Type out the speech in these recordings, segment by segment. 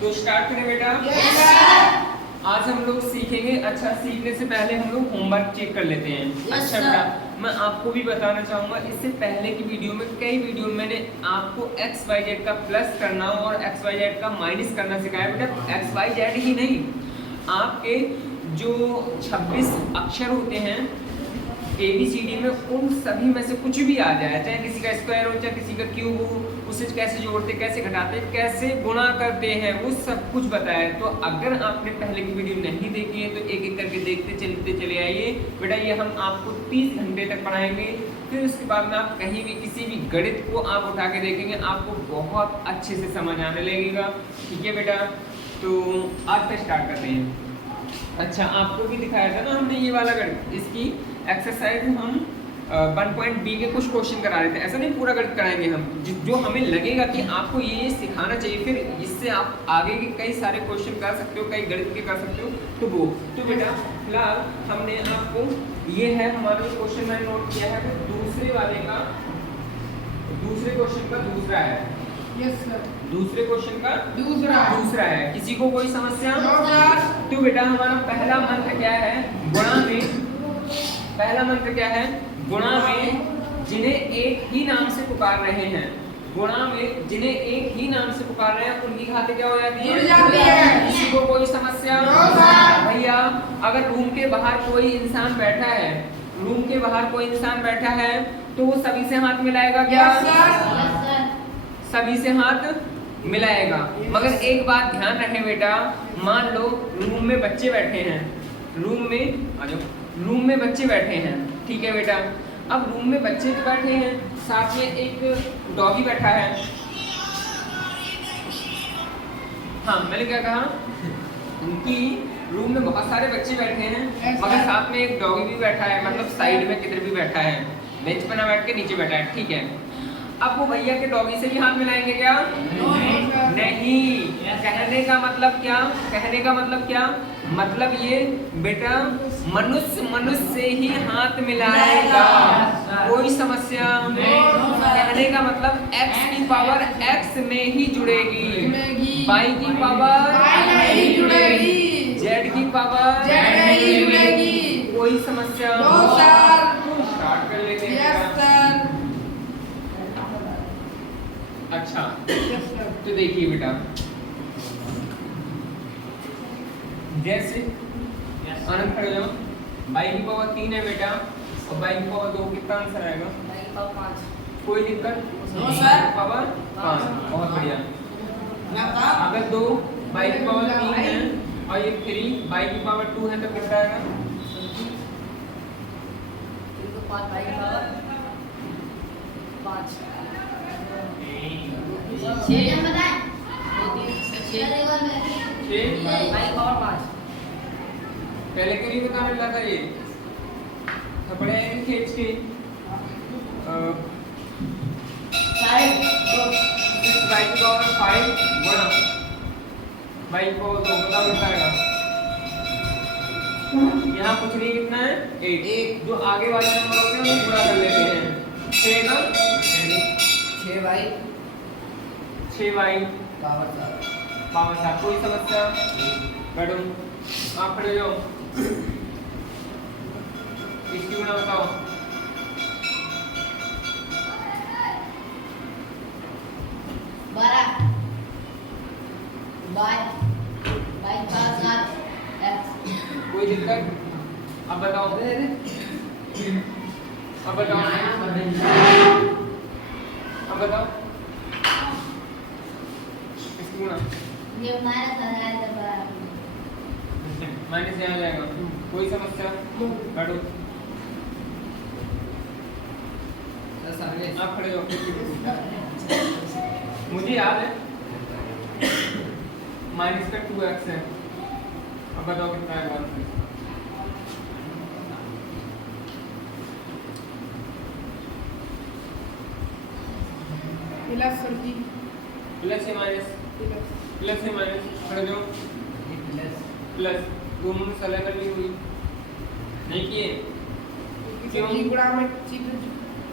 तो स्टार्ट करें बेटा। आज हम लोग सीखेंगे। अच्छा, सीखने से पहले हम लोग होमवर्क चेक कर लेते हैं। अच्छा बेटा, मैं आपको भी बताना चाहूँगा, इससे पहले की वीडियो में कई वीडियो में मैंने आपको XYZ का प्लस करना और XYZ का माइनस करना सिखाया। बेटा XYZ ही नहीं, आपके जो 26 अक्षर होते हैं ABCD में, उन सभी में से कुछ भी आ जाए, चाहे किसी का स्क्वायर हो चाहे किसी का क्यूब हो, उसे कैसे जोड़ते, कैसे घटाते, कैसे गुणा करते हैं, वो सब कुछ बताया है। तो अगर आपने पहले की वीडियो नहीं देखी है तो एक एक करके देखते चले आइए। बेटा ये हम आपको 30 घंटे तक पढ़ाएंगे, फिर उसके बाद में आप कहीं भी किसी भी गणित को आप उठा के देखेंगे, आपको बहुत अच्छे से समझ आने लगेगा। ठीक है बेटा, तो आज से स्टार्ट करते हैं। अच्छा, आपको भी दिखाया था ना हमने ये वाला गणित, इसकी एक्सरसाइज हम 1.B के कुछ क्वेश्चन करा रहे थे। ऐसा नहीं पूरा गणित कराएंगे हम, जो हमें लगेगा कि आपको ये सिखाना चाहिए, फिर इससे आप आगे के कई सारे क्वेश्चन कर सकते हो, कई गणित के कर सकते हो। तो वो तो बेटा फिलहाल हमने आपको ये है हमारा जो क्वेश्चन मैंने नोट किया है, दूसरे वाले का दूसरे क्वेश्चन का दूसरा है। Yes sir. दूसरे क्वेश्चन का दूसरा है। किसी को कोई समस्या? तो बेटा हमारा पहला मंत्र क्या है? गुणा में पहला मंत्र क्या है? गुणा में जिन्हें एक ही नाम से पुकार रहे हैं, गुणा में जिन्हें एक ही नाम से पुकार रहे हैं उनकी घातें क्या हो जाती है? किसी को कोई समस्या? भैया अगर रूम के बाहर कोई इंसान बैठा है, रूम के बाहर कोई इंसान बैठा है तो वो सभी से हाथ मिलाएगा क्या? सभी से हाथ मिलाएगा। मगर एक बात ध्यान रखें बेटा, मान लो रूम में बच्चे बैठे हैं, रूम में बच्चे बैठे हैं, ठीक है बेटा। अब रूम में बच्चे तो बैठे हैं, साथ में एक डॉगी बैठा है। हाँ, मैंने क्या कहा कि रूम में बहुत सारे बच्चे बैठे हैं, मगर साथ में एक डॉगी भी बैठा है, मतलब साइड में किधर भी बैठा है, बेंच पर ना बैठ के नीचे बैठा है, ठीक है। अब वो भैया के डॉगी से भी हाथ मिलाएंगे क्या? नहीं। कहने का मतलब क्या? कहने का मतलब क्या? मतलब ये बेटा मनुष्य से ही हाथ मिलाएगा, कोई समस्या? कहने का मतलब x की पावर x में ही जुड़ेगी, y की पावर नहीं जुड़ेगी, z की पावर नहीं जुड़ेगी, कोई समस्या? स्टार्ट कर लेते हैं। अच्छा, तो देखिए बेटा, जैसे आनंद खड़े जाओ, बाई की पावर 3 है बेटा और बाई की पावर 2, कितना आंसर आएगा? 5। कोई दिक्कत? पावर 5, बहुत बढ़िया। अगर 2 बाई की पावर 3 है और ये 3 बाई की पावर 2 है तो कितना आएगा? 5 बाई की पावर 5। 6 बताएं? 6 बाई की पावर 5। पहले क्यों नहीं बता मिला था ये? थपड़े खींच के 6 बाई की पावर 5 गुणा बाई की पावर 2, बता बताएगा। यहाँ कुछ नहीं, कितना है? 8। जो आगे वाले नंबर होते हैं उनको गुणा कर लेते हैं। 6 का 6 बाई पावर 7, कोई समस्या? बैठो, आप खड़े हो, इसकी गुणा बताओ। कोई दिक्कत? अब बताओ, अब बताओ, अब बताओ इसकी गुणा। माइनस यहाँ आ जाएगा, कोई समस्या? बैठो, आप खड़े हो। मुझे याद है माइनस का 2x है। अब बताओ कितना है? 1। प्लस या माइनस? प्लस या माइनस? खड़े जाओ। प्लस दोनों में सलाह कर ली हुई नहीं किए? क्यों?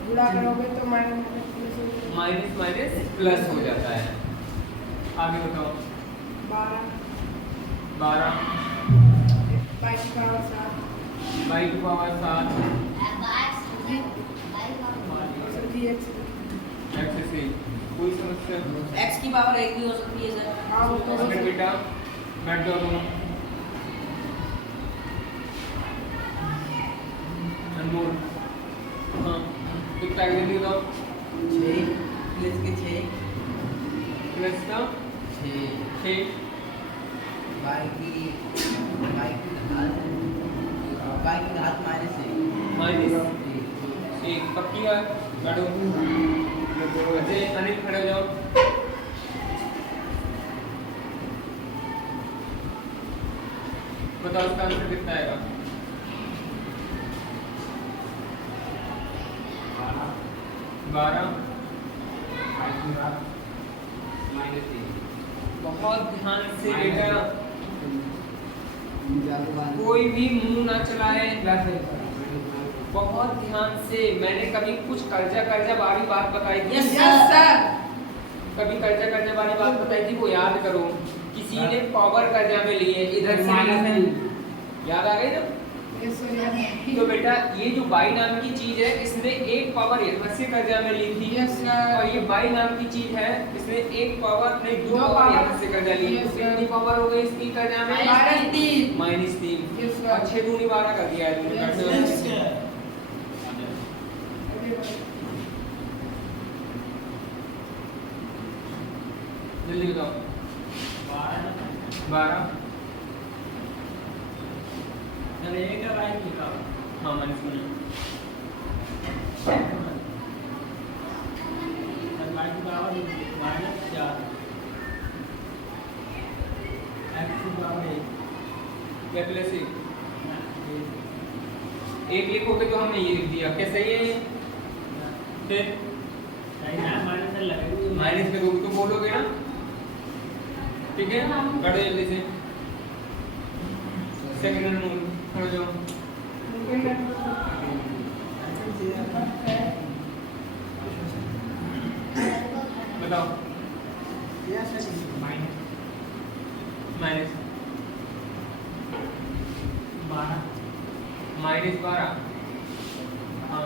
गुणा करोगे तो माइनस माइनस प्लस हो जाता है। आगे बताओ। 12 12 22 की पावर 7 बाई की पावर 7 सर जी एक्स एक्स से कोई समस्या x की पावर 1 भी हो सकती है सर। हाँ वो तो अगर बेटा बैठ जाओ तुम अनमोल हाँ कितना जल्दी बताओ 6 प्लस के 6 प्लस का 6 6 बाई की घात माइनस एक पक्की है काटो अजय अनिल खड़े हो जाओ बताओ इसका आंसर कितना आएगा 12 बहुत ध्यान से बेटा कोई भी मुंह ना चलाए बहुत ध्यान से। मैंने कभी कुछ कर्जा वाली बात बताई थी Yes, यस सर कभी कर्जा वाली बात बताई थी वो याद करो। किसी ने पावर कर्जा में लिए इधर से याद आ गई ना। यस सर याद है तो बेटा ये जो बाई नाम की चीज है इसने एक पावर यहाँ से कर्जा में ली थी यस सर और ये बाई नाम की चीज है इसने एक पावर नहीं दो दो पावर पावर यहाँ से कर्जा ली। Yes, तो sir. कितनी पावर हो गई इसकी कर्जा में -3 -3 Yes, sir. और 6 दूनी 12 कर दिया है तुमने Yes, करते हो। sir. जल्दी बताओ 12 हाँ मैंने सुना क्या प्लस एक लिखोगे तो हमने ये लिख दिया क्या सही है फिर माइनस में दोगे तो बोलोगे ना ठीक है करो जल्दी से सेकंड रूल खड़े जाओ बताओ माइनस -12 हाँ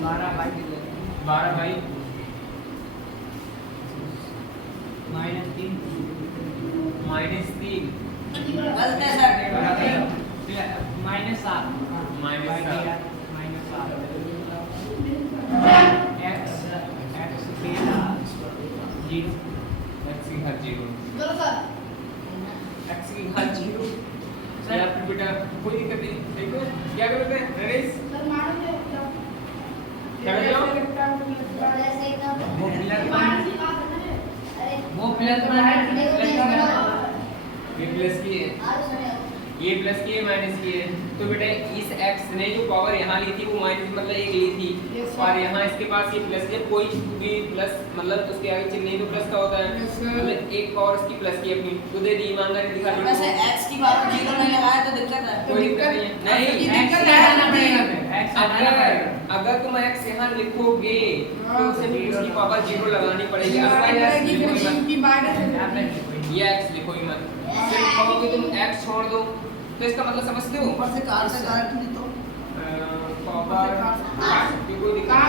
12 बाई -3 गलत है सर। -7 x की घात 0 x की घात 0 या फिर बेटा कोई दिक्कत नहीं ठीक है क्या करोगे नरेश ये प्लस की है ये प्लस की है माइनस की है तो बेटा इस x ने जो पावर यहाँ ली थी वो माइनस मतलब एक ली थी Yes, sir. और यहाँ इसके पास ये प्लस है कोई भी प्लस मतलब उसके आगे चिन्ह नहीं तो प्लस का होता है Yes, sir. मतलब एक पावर इसकी प्लस की अपनी तो दे दी ईमानदारी दिखा दी वैसे x की पावर 0 नहीं लगाया तो दिक्कत है। कोई दिक्कत नहीं है दिक्कत नहीं अगर तुम x यहाँ लिखोगे तो हाँ, उसे भी तो उसकी पावर 0 लगानी पड़ेगी अदरवाइज x लिखो ही मत। की माइनस ये x लिखो ही मत सिर्फ कहोगे तुम x छोड़ दो तो इसका मतलब समझते हो ऊपर से कार से कार की तो पावर काट सकते हो, कोई दिक्कत नहीं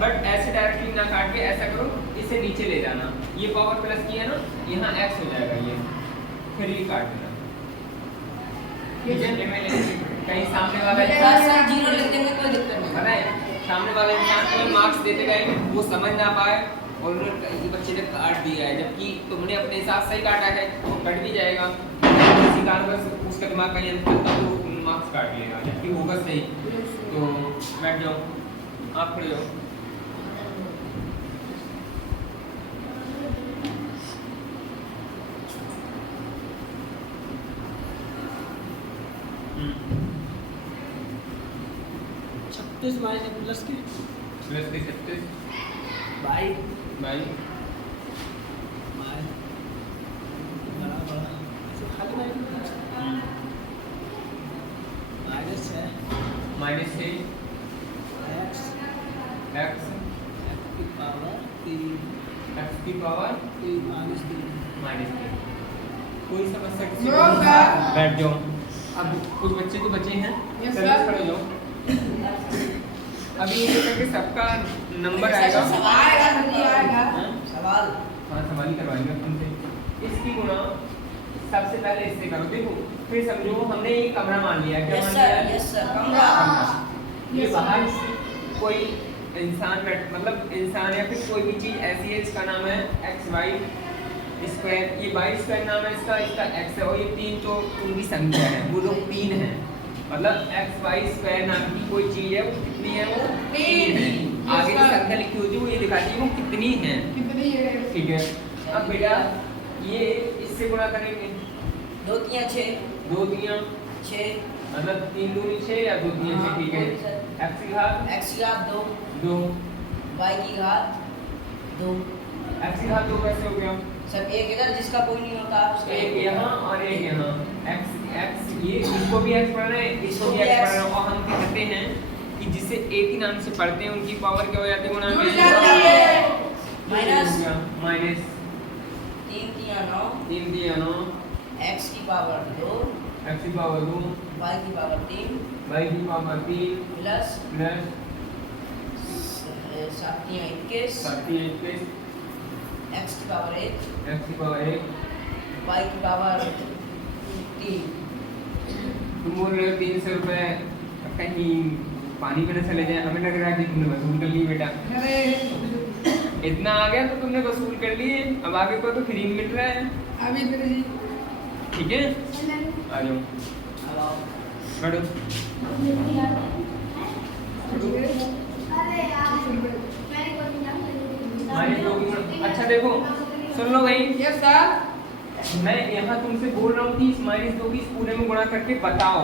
बट ऐसे डायरेक्टली ना काट के ऐसा करो इसे नीचे ले जाना ये पावर प्लस की है ना यहाँ x हो जाएगा ये फिर ये काट देना ठीक है ये मैं कहीं सामने वाला सर 0 लिख देंगे कोई दिक्कत नहीं। पता है सामने वाले इंसान को मार्क्स देते गए वो समझ ना पाए और उन्होंने बच्चे ने काट दिया है जबकि तुमने अपने हिसाब से ही काटा है तो कट भी जाएगा किसी कारणवश उसका दिमाग कहीं अंतर था तो मार्क्स काट लेगा जबकि होगा सही तो बैठ जाओ आप खड़े जाओ प्लस के प्लस के 36 बाई बाई माइनस है माइनस 6 x की पावर 3 x की पावर -3 -3। कोई समस्या किसी नो, को? सर। बैठ जाओ। अब कुछ बच्चे तो बचे हैं, यस, चलो सर। खड़े जाओ। अभी ये करके सबका नंबर आएगा। आएगा जल्दी आएगा। हाँ? सवाल हाँ, सवाल ही करवाएंगे तुमसे। इसकी गुणा सबसे पहले इससे करो। देखो, फिर समझो हमने ये कमरा मान लिया। क्या यस मान सर लिया? यस सर कमरा कमरा। ये Yes, बाहर sir. कोई इंसान मतलब इंसान या फिर कोई भी चीज ऐसी है जिसका नाम है एक्स वाई स्क्वायर। ये वाई स्क्वायर नाम है इसका, इसका एक्स है, और ये तीन तो उनकी संख्या है, वो लोग तीन है। मतलब एक्स वाई स्क्वायर नाम की कोई चीज है, वो कितनी है? वो तीन है। Yes, आगे की sir. संख्या लिखी होती है, वो ये दिखाती है वो कितनी है। कितनी है? ठीक है। अब बेटा ये इससे गुणा करेंगे। 2 3 6 दो दिया 6 मतलब 3 दूनी 6 या 2 दिया 6। ठीक है। एक्स की घात x की घात 2 2, y की घात 2 एक्स की घात 2 कैसे हो गया? सर एक इधर जिसका कोई नहीं होता उसका एक यहाँ और एक यहाँ। x ये इसको भी x पढ़ना है, इसको भी इसको भी x x। पढ़ना है। और हम कहते हैं कि जिसे एक ही नाम से पढ़ते हैं उनकी पावर क्या हो जाती है? गुणा जुड़ में जाती है। माइनस माइनस 3 3 9 3 दिया 9, x की पावर 2 x की पावर 2, y की पावर 3 y की पावर 3 प्लस प्लस 7 21 7 21, x की पावर 1 x की पावर 1। y की पावर 3 तुम बोल रहे हो 300 रुपए कहीं पानी पे न चले जाए। हमें लग रहा है कि तुमने वसूल कर लिए बेटा। अरे इतना आ गया तो तुमने वसूल कर लिए, अब आगे को तो फ्री में मिल रहा है। अभी फिर जी ठीक है, आ जाओ अब आओ बैठो। हमारी दो की गुणा- अच्छा देखो, सुन लो भाई, यस सर मैं यहाँ तुमसे बोल रहा हूँ कि इस -2 की इस पूरे में गुणा करके बताओ।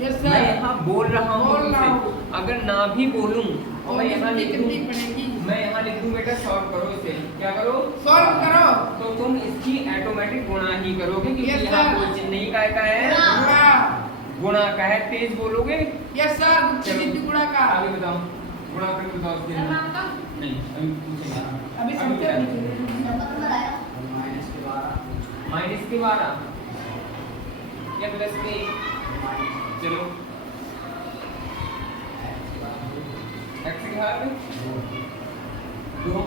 यस मैं सर यहाँ बोल रहा हूँ बोल रहा तुमसे, हूँ। अगर ना भी बोलूँ और मैं यहाँ लिख दूँ, कितनी बनेगी? मैं यहाँ लिख दूँ बेटा सॉल्व करो इसे। क्या करो? सॉल्व करो। तो तुम इसकी ऑटोमेटिक गुणा ही करोगे, क्योंकि Yes, यहाँ sir. कोई चिन्ह नहीं काय का है, गुणा। गुणा का है। तेज बोलोगे। यस सर कितनी गुणा का? आगे बताओ, गुणा करके बताओ इसके अंदर। नहीं, अभी पूछेगा। अभी अभी समझे बताओ। माइनस के 12 माइनस के 12 या प्लस के? चलो, एक्स की घात 2,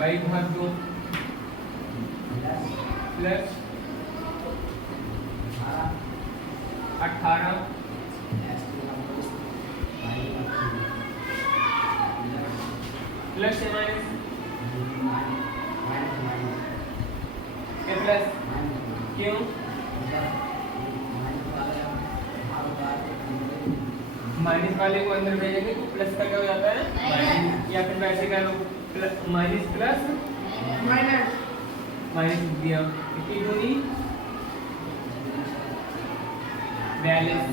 वाई की घात 2 प्लस 18 प्लस या माइनस या प्लस? क्यों? माइनस वाले को अंदर भेजेंगे तो प्लस का क्या हो जाता है? माइनस। या फिर वैसे कह लो माइनस प्लस माइनस माइनस दिया कितनी दूनी 42।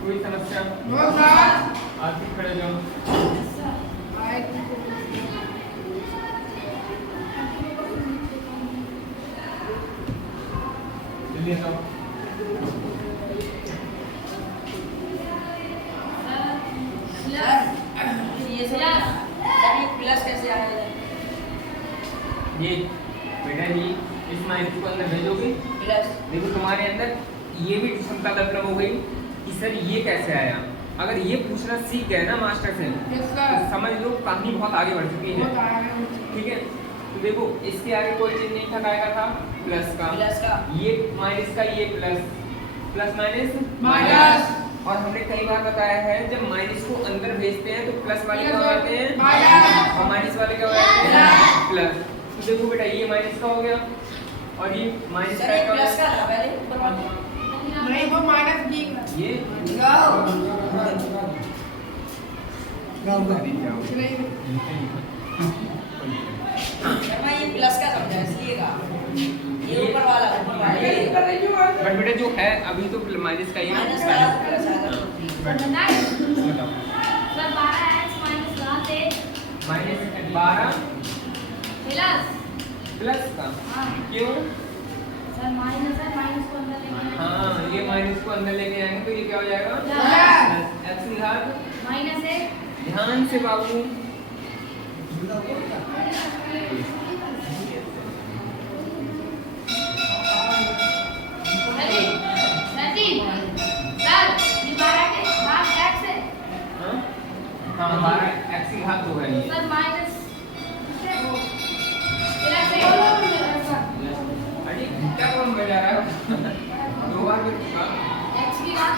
कोई समस्या? नो सर आप भी खड़े जाओ। आए जल्दी आओ। ये सर ये प्लस कैसे आया? ये बेटा जी इस माइनस को अंदर भेजोगे। प्लस देखो तुम्हारे अंदर ये भी क्षमता डेवलप हो गई कि सर ये कैसे आया। अगर ये पूछना सीख गए ना मास्टर से, यस तो सर समझ लो कहानी बहुत आगे बढ़ चुकी है। बहुत आया ठीक है, तो देखो इसके आगे कोई चिन्ह नहीं था, काय का था? प्लस का। प्लस का ये माइनस का, ये प्लस, प्लस माइनस माइनस। और हमने कई बार बताया है जब माइनस को अंदर भेजते हैं तो प्लस वाले क्या हो जाते हैं? माइनस। और माइनस वाले क्या हो जाते हैं? प्लस। तो देखो बेटा ये माइनस का हो गया और ये माइनस सर का ये क्या हो प्लस का गया? था पहले ऊपर वाला नहीं वो माइनस बी का ये नहीं सर मैं ये प्लस का समझा इसलिए कहा ये ऊपर वाला यही कर रही हूँ बट बेटा जो है अभी तो माइनस का ही है। माइनस का प्लस आएगा बताओ। माइनस 12 प्लस का क्यों? हाँ अंदर लेके आएंगे तो ये क्या हो जाएगा प्लस। एक्स की घात माइनस है ध्यान से बाबू हाँ हाँ 12 एक्स की घात 2 है ये अरे क्या कौन बजा रहा है 2 बार भी एक्स की घात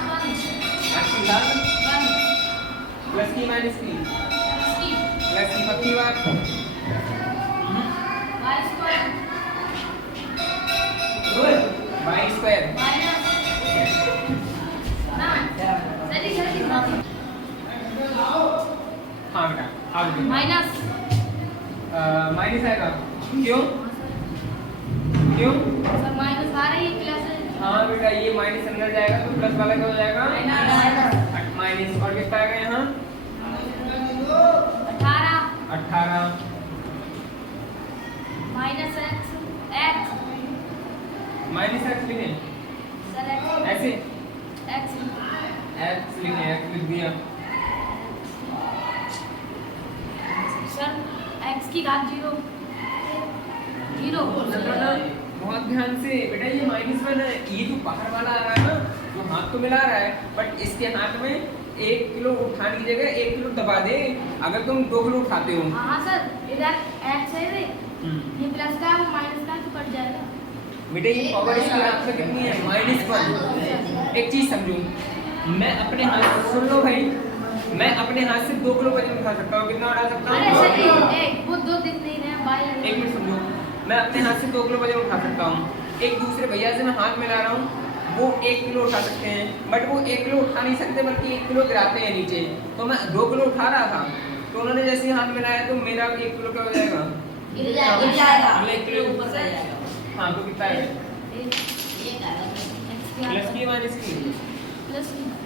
प्लस की माइनस की प्लस की पक्की बात वाई स्क्वायर हाँ बेटा आगे माइनस माइनस आएगा क्यों क्यों सर माइनस आ रही है प्लस है हाँ बेटा ये माइनस अंदर जाएगा तो प्लस वाला क्या हो जाएगा माइनस और कितना आएगा यहाँ 18 minus x x minus x लिखे सर एक्स ऐसे एक्स एक्स लिखे एक्स लिख दिया सर एक्स की घात 0 बहुत ध्यान से बेटा ये -1 है ये जो बाहर वाला आ रहा है ना जो हाथ तो मिला रहा है बट इसके हाथ में 1 किलो उठाने की जगह 1 किलो दबा दे अगर तुम 2 किलो उठाते हो हाँ सर इधर एक्स है रे ये प्लस का वो माइनस का तो कट जाएगा बेटा ये पावर इसके हाथ में कितनी है -1 एक चीज समझो मैं अपने हाथ से सुन लो भाई मैं अपने हाथ से 2 किलो वजन उठा सकता हूँ कितना उठा सकता अरे सर हूँ एक वो दो दिख नहीं रहे बाई एक मिनट समझो मैं अपने हाथ से 2 किलो वजन उठा सकता हूँ एक दूसरे भैया से मैं हाथ मिला रहा हूँ वो 1 किलो उठा सकते हैं बट वो 1 किलो उठा नहीं सकते बल्कि 1 किलो गिराते हैं नीचे तो मैं 2 किलो उठा रहा था तो उन्होंने जैसे ही हाथ मिलाया तो मेरा 1 किलो क्या हो जाएगा गिर जाएगा मैं 1 किलो ऊपर से आ जाएगा हाँ तो कितना है प्लस की माइनस की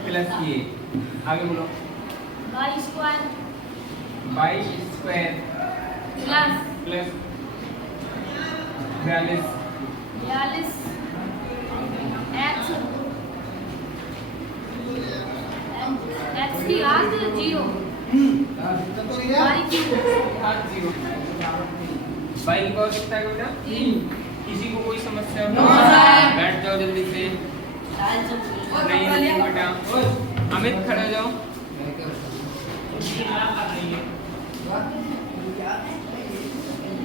प्लस की आगे बोलो by square by square plus plus 42 x x की घात 0 बाई क्यूब हाथ 0 बाई का कितना है बेटा 3 किसी को कोई समस्या नो सर। बैठ जाओ जल्दी से नहीं नहीं बेटा अमित खड़े हो जाओ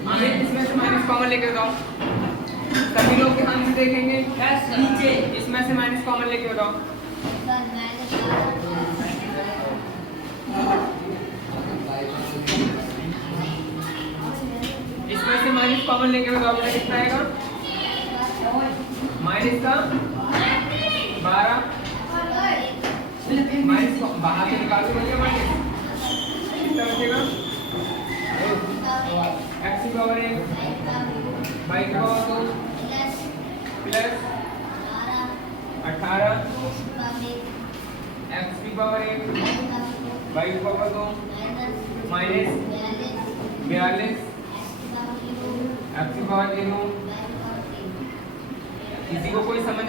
अमित इसमें से माइनस कॉमन लेकर जाओ सभी लोग ध्यान से देखेंगे नीचे इसमें से माइनस कॉमन लेके बताओ इसमें से माइनस कॉमन लेके बताओ बेटा कितना आएगा माइनस का 12 माइनस बाहर से निकाल दो भैया माइनस कितना बचेगा x की पावर 1 y की पावर 2 प्लस 18 x की पावर 1 y की पावर 2 माइनस 42 x की पावर 0 किसी को कोई समझ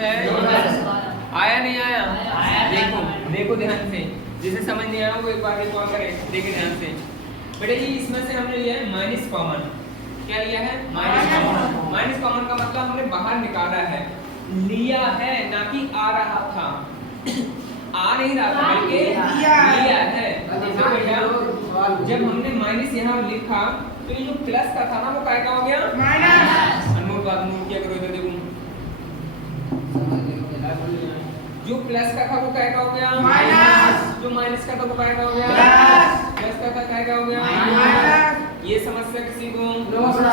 आया नहीं आया देखो देखो ध्यान से जिसे समझ नहीं आया वो एक बार रिकॉल करे देखे ध्यान से बेटा जी इसमें से हमने लिया है माइनस कॉमन क्या लिया है माइनस कॉमन का मतलब हमने बाहर निकाला है लिया है ना कि आ रहा था आ नहीं रहा था बल्कि लिया है देखो बेटा जब हमने माइनस यहाँ लिखा तो ये जो प्लस का था ना वो काय का हो गया माइनस अनमोल बात नोट किया करो इधर देखो जो प्लस का था वो काय का हो गया माइनस जो माइनस का था वो काय का हो गया प्लस प्लस का था काय का हो गया माइनस ये समस्या किसी को नो सर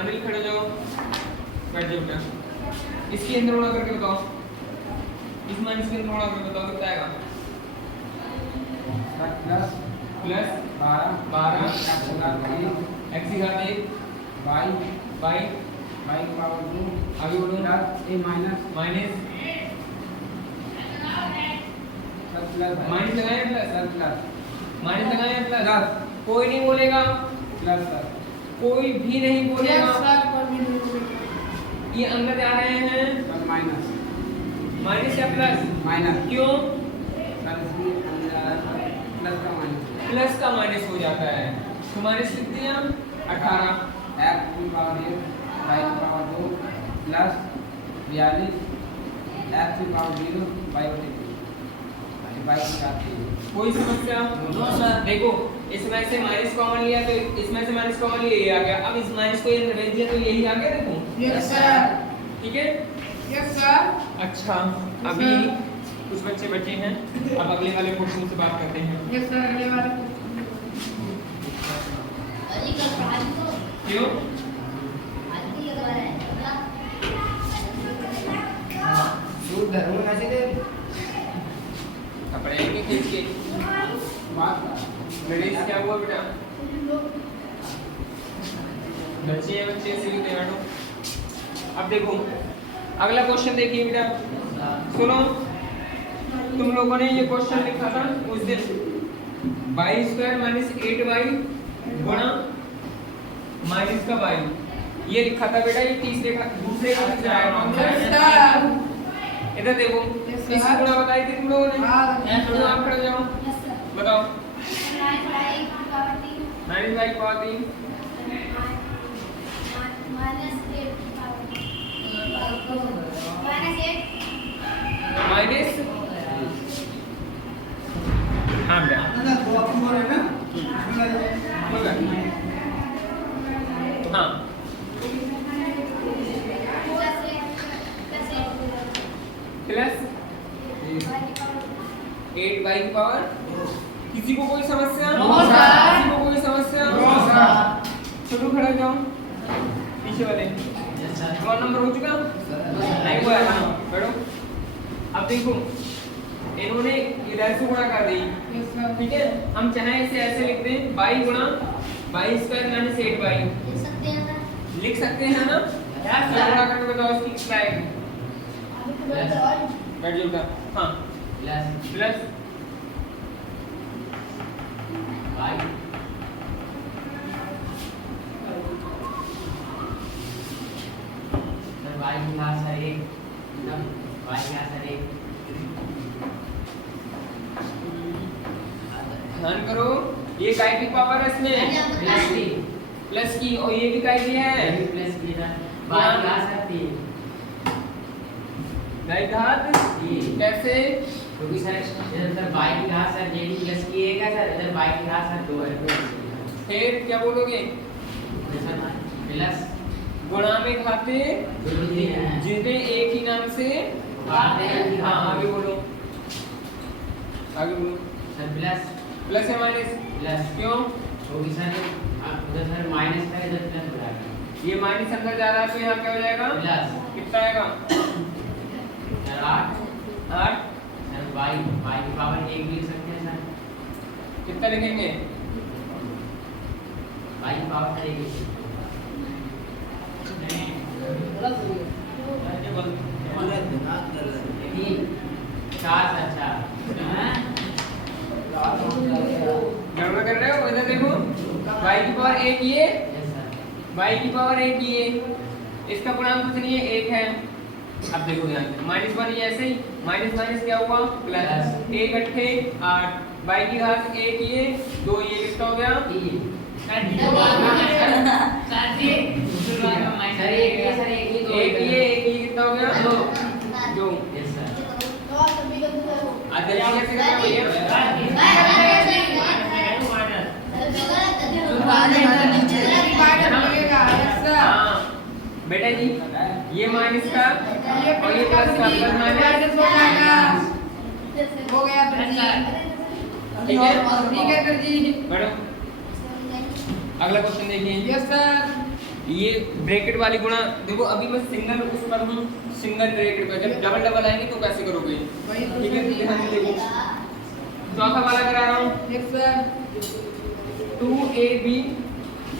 अनिल खड़े जाओ बैठ जाओ बेटा इसकी अंदर उड़ा करके बताओ इस माइनस के अंदर उड़ा करके बताओ कितना आएगा प्लस 12 x की घात 1 y आगे बोलो माइनस माइनस लगाए प्लस माइनस लगाए प्लस कोई नहीं बोलेगा कोई भी नहीं बोलेगा यस सर पर भी नहीं बोलेगा ये अंदर जा रहे हैं माइनस या प्लस? माइनस। क्यों? सर इसमें प्लस का माइनस। प्लस का माइनस हो जाता है तो माइनस लिख दिया 18 x की पावर 1 y की पावर 2 प्लस 42 x की पावर 0 y बटे 2 y की जाती है। कोई समस्या? No sir. देखो इसमें से माइनस कॉमन लिया तो इसमें से माइनस कॉमन लिया ये आ गया। अब इस माइनस को ये भेज दिया तो यही आ गया। देखो यस सर। ठीक है। Yes sir. अच्छा अभी कुछ बच्चे बचे हैं, अब अगले वाले क्वेश्चन से बात करते हैं। यस सर अगले वाला अजी कल पढ़ा दी तो क्यों? आज भी ये दोबारा है क्या? दूध धरो ना से दे कपड़े के खींच के बात गणेश क्या हुआ बेटा? बच्चे हैं बच्चे से भी बैठो। अब देखो अगला क्वेश्चन देखिए बेटा, सुनो। तुम लोगों ने ये क्वेश्चन लिखा था उस दिन वाई स्क्वायर माइनस 8y गुणा माइनस का y, ये लिखा था बेटा। ये तीसरे का दूसरे का तीसरा है कौन सा? Yes sir. इधर देखो Yes, sir. इसकी गुणा बताई थी तुम लोगों ने। हाँ। थोड़ा आप खड़े जाओ यस सर बताओ। माइनस y की पावर 3 माइनस y की पावर 3 माइनस 8 की पावर माइनस 8 माइनस हाँ बेटा ना दो अक्षर है ना हाँ प्लस 8y की पावर। किसी को कोई समस्या? No sir. किसी को कोई समस्या? No sir. चलो खड़े जाओ पीछे वाले। कौन नंबर हो चुका? नहीं हुआ है। हाँ बैठो। अब देखो इन्होंने इधर से गुणा कर दी, यस सर। ठीक है। हम चाहे इसे ऐसे लिख दें y गुणा y स्क्वायर माइनस 8y लिख सकते हैं सर। लिख सकते हैं ना? यस क्या गुणा सर। करके बताओ इसकी कितना आएगी? बैठ जाओ बेटा। हाँ plus plus y sir y की घात सर 1 एकदम y की घात सर 1 ध्यान करो ये काय की पावर है इसमें? प्लस की प्लस की। और ये भी काय की है? ये भी प्लस की सर y की घात सर 3 दाई घात तीन। कैसे? क्योंकि सर इधर सर y की घात सर ये भी प्लस की 1 है सर, इधर y की घात सर 2 है। फिर क्या बोलोगे? सर प्लस गुणा में घाते जुड़ती है जिन्हें एक ही नाम से बांटते हैं। हाँ आगे बोलो आगे बोलो। सर प्लस प्लस है माइनस? प्लस क्यों? क्योंकि सर उधर सर माइनस था इधर प्लस हो जाएगा। ये माइनस अंदर जा रहा है तो यहाँ क्या हो जाएगा? प्लस कितना आएगा? सर 8 8। सर y की पावर 1 भी लिख सकते हैं सर। कितना लिखेंगे? y की पावर सर 1 लिख सकते हैं। देखिए 4 सर 4 गड़बड़ कर रहे हो? इधर देखो y की पावर 1 ये, यस सर y की पावर 1 ये, इसका गुणांक कुछ नहीं है 1 है। अब देखो ध्यान से माइनस 1 ये ऐसे ही माइनस माइनस क्या हुआ? प्लस 1 अट्ठे 8 y की घात 1 ये 2 ये कितना हो गया? 3 सर दो सर जी दूसरी बार का माइनस सर 1 ये सर 1 ये 2 1 ये कितना हो गया? 2। यस सर आज जल्दी कैसे करना भैया? हाँ बेटा जी ये माइनस का और ये प्लस का प्लस माइनस हो गया सर जी। ठीक है? ठीक है सर जी। मैडम अगला क्वेश्चन देखिए। Yes sir. ये ब्रैकेट वाली गुणा देखो अभी मैं सिंगल उस पर हूँ सिंगल ब्रैकेट पर, जब डबल डबल आएंगे तो कैसे करोगे? वही तो ठीक है सर जी। ध्यान से देखो चौथा वाला करा रहा हूँ। Yes sir. 2ab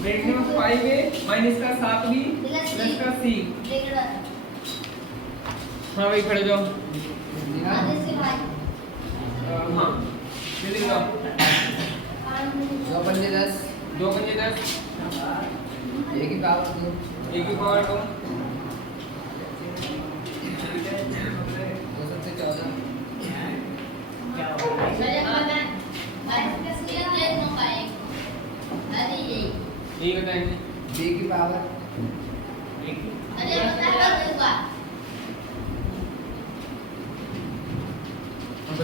ब्रैकेट में 5a माइनस का 7b प्लस का c। हाँ भाई खड़े जाओ। हाँ जल्दी जाओ। 2 पंजे 10 2 पंजे 10 1 की पावर 2 1 की पावर 2 2 2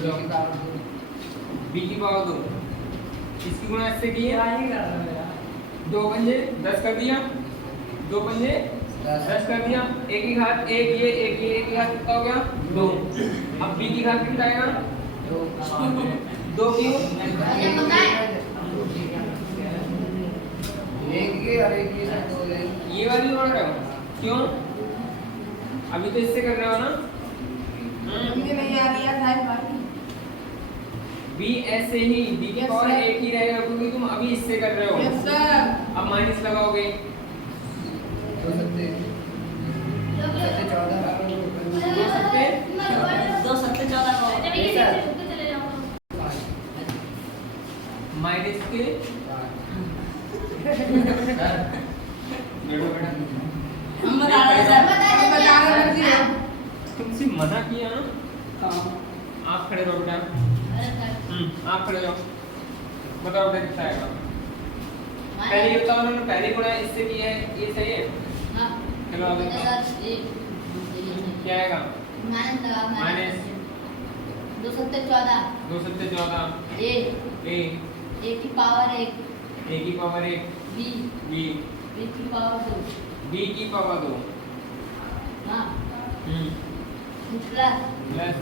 जाओ। बी की पावर 2 इसकी गुणा इससे की है 2 पंजे 10 कर दिया 2 पंजे 10 कर दिया एक की घात एक ये एक की घात कितना हो गया 2। अब बी की घात कितना आएगा 2 क्यों मुझे पता है। ये वाली जोड़ रहे हो क्यों अभी तो इससे कर रहे हो ना बी ऐसे ही बी की पावर एक ही रहेगा क्योंकि तुम अभी इससे कर रहे हो अब माइनस लगाओगे 2 सत्ते 14 का चले जाओ। माइनस के बैठो बेटा हम बता रहे हैं सर। तुमसे मना किया ना आप खड़े रहो बेटा आप खड़े रहो बताओ बेटा कितना आएगा पहले ये बताओ उन्होंने पहले गुणा इससे किया है ये सही है चलो अब क्या आएगा माइनस 2 सत्ते 14 2 सत्ते 14 ए ए की पावर 1 ए की पावर 1 बी बी की पावर 2 बी की पावर 2 हाँ प्लस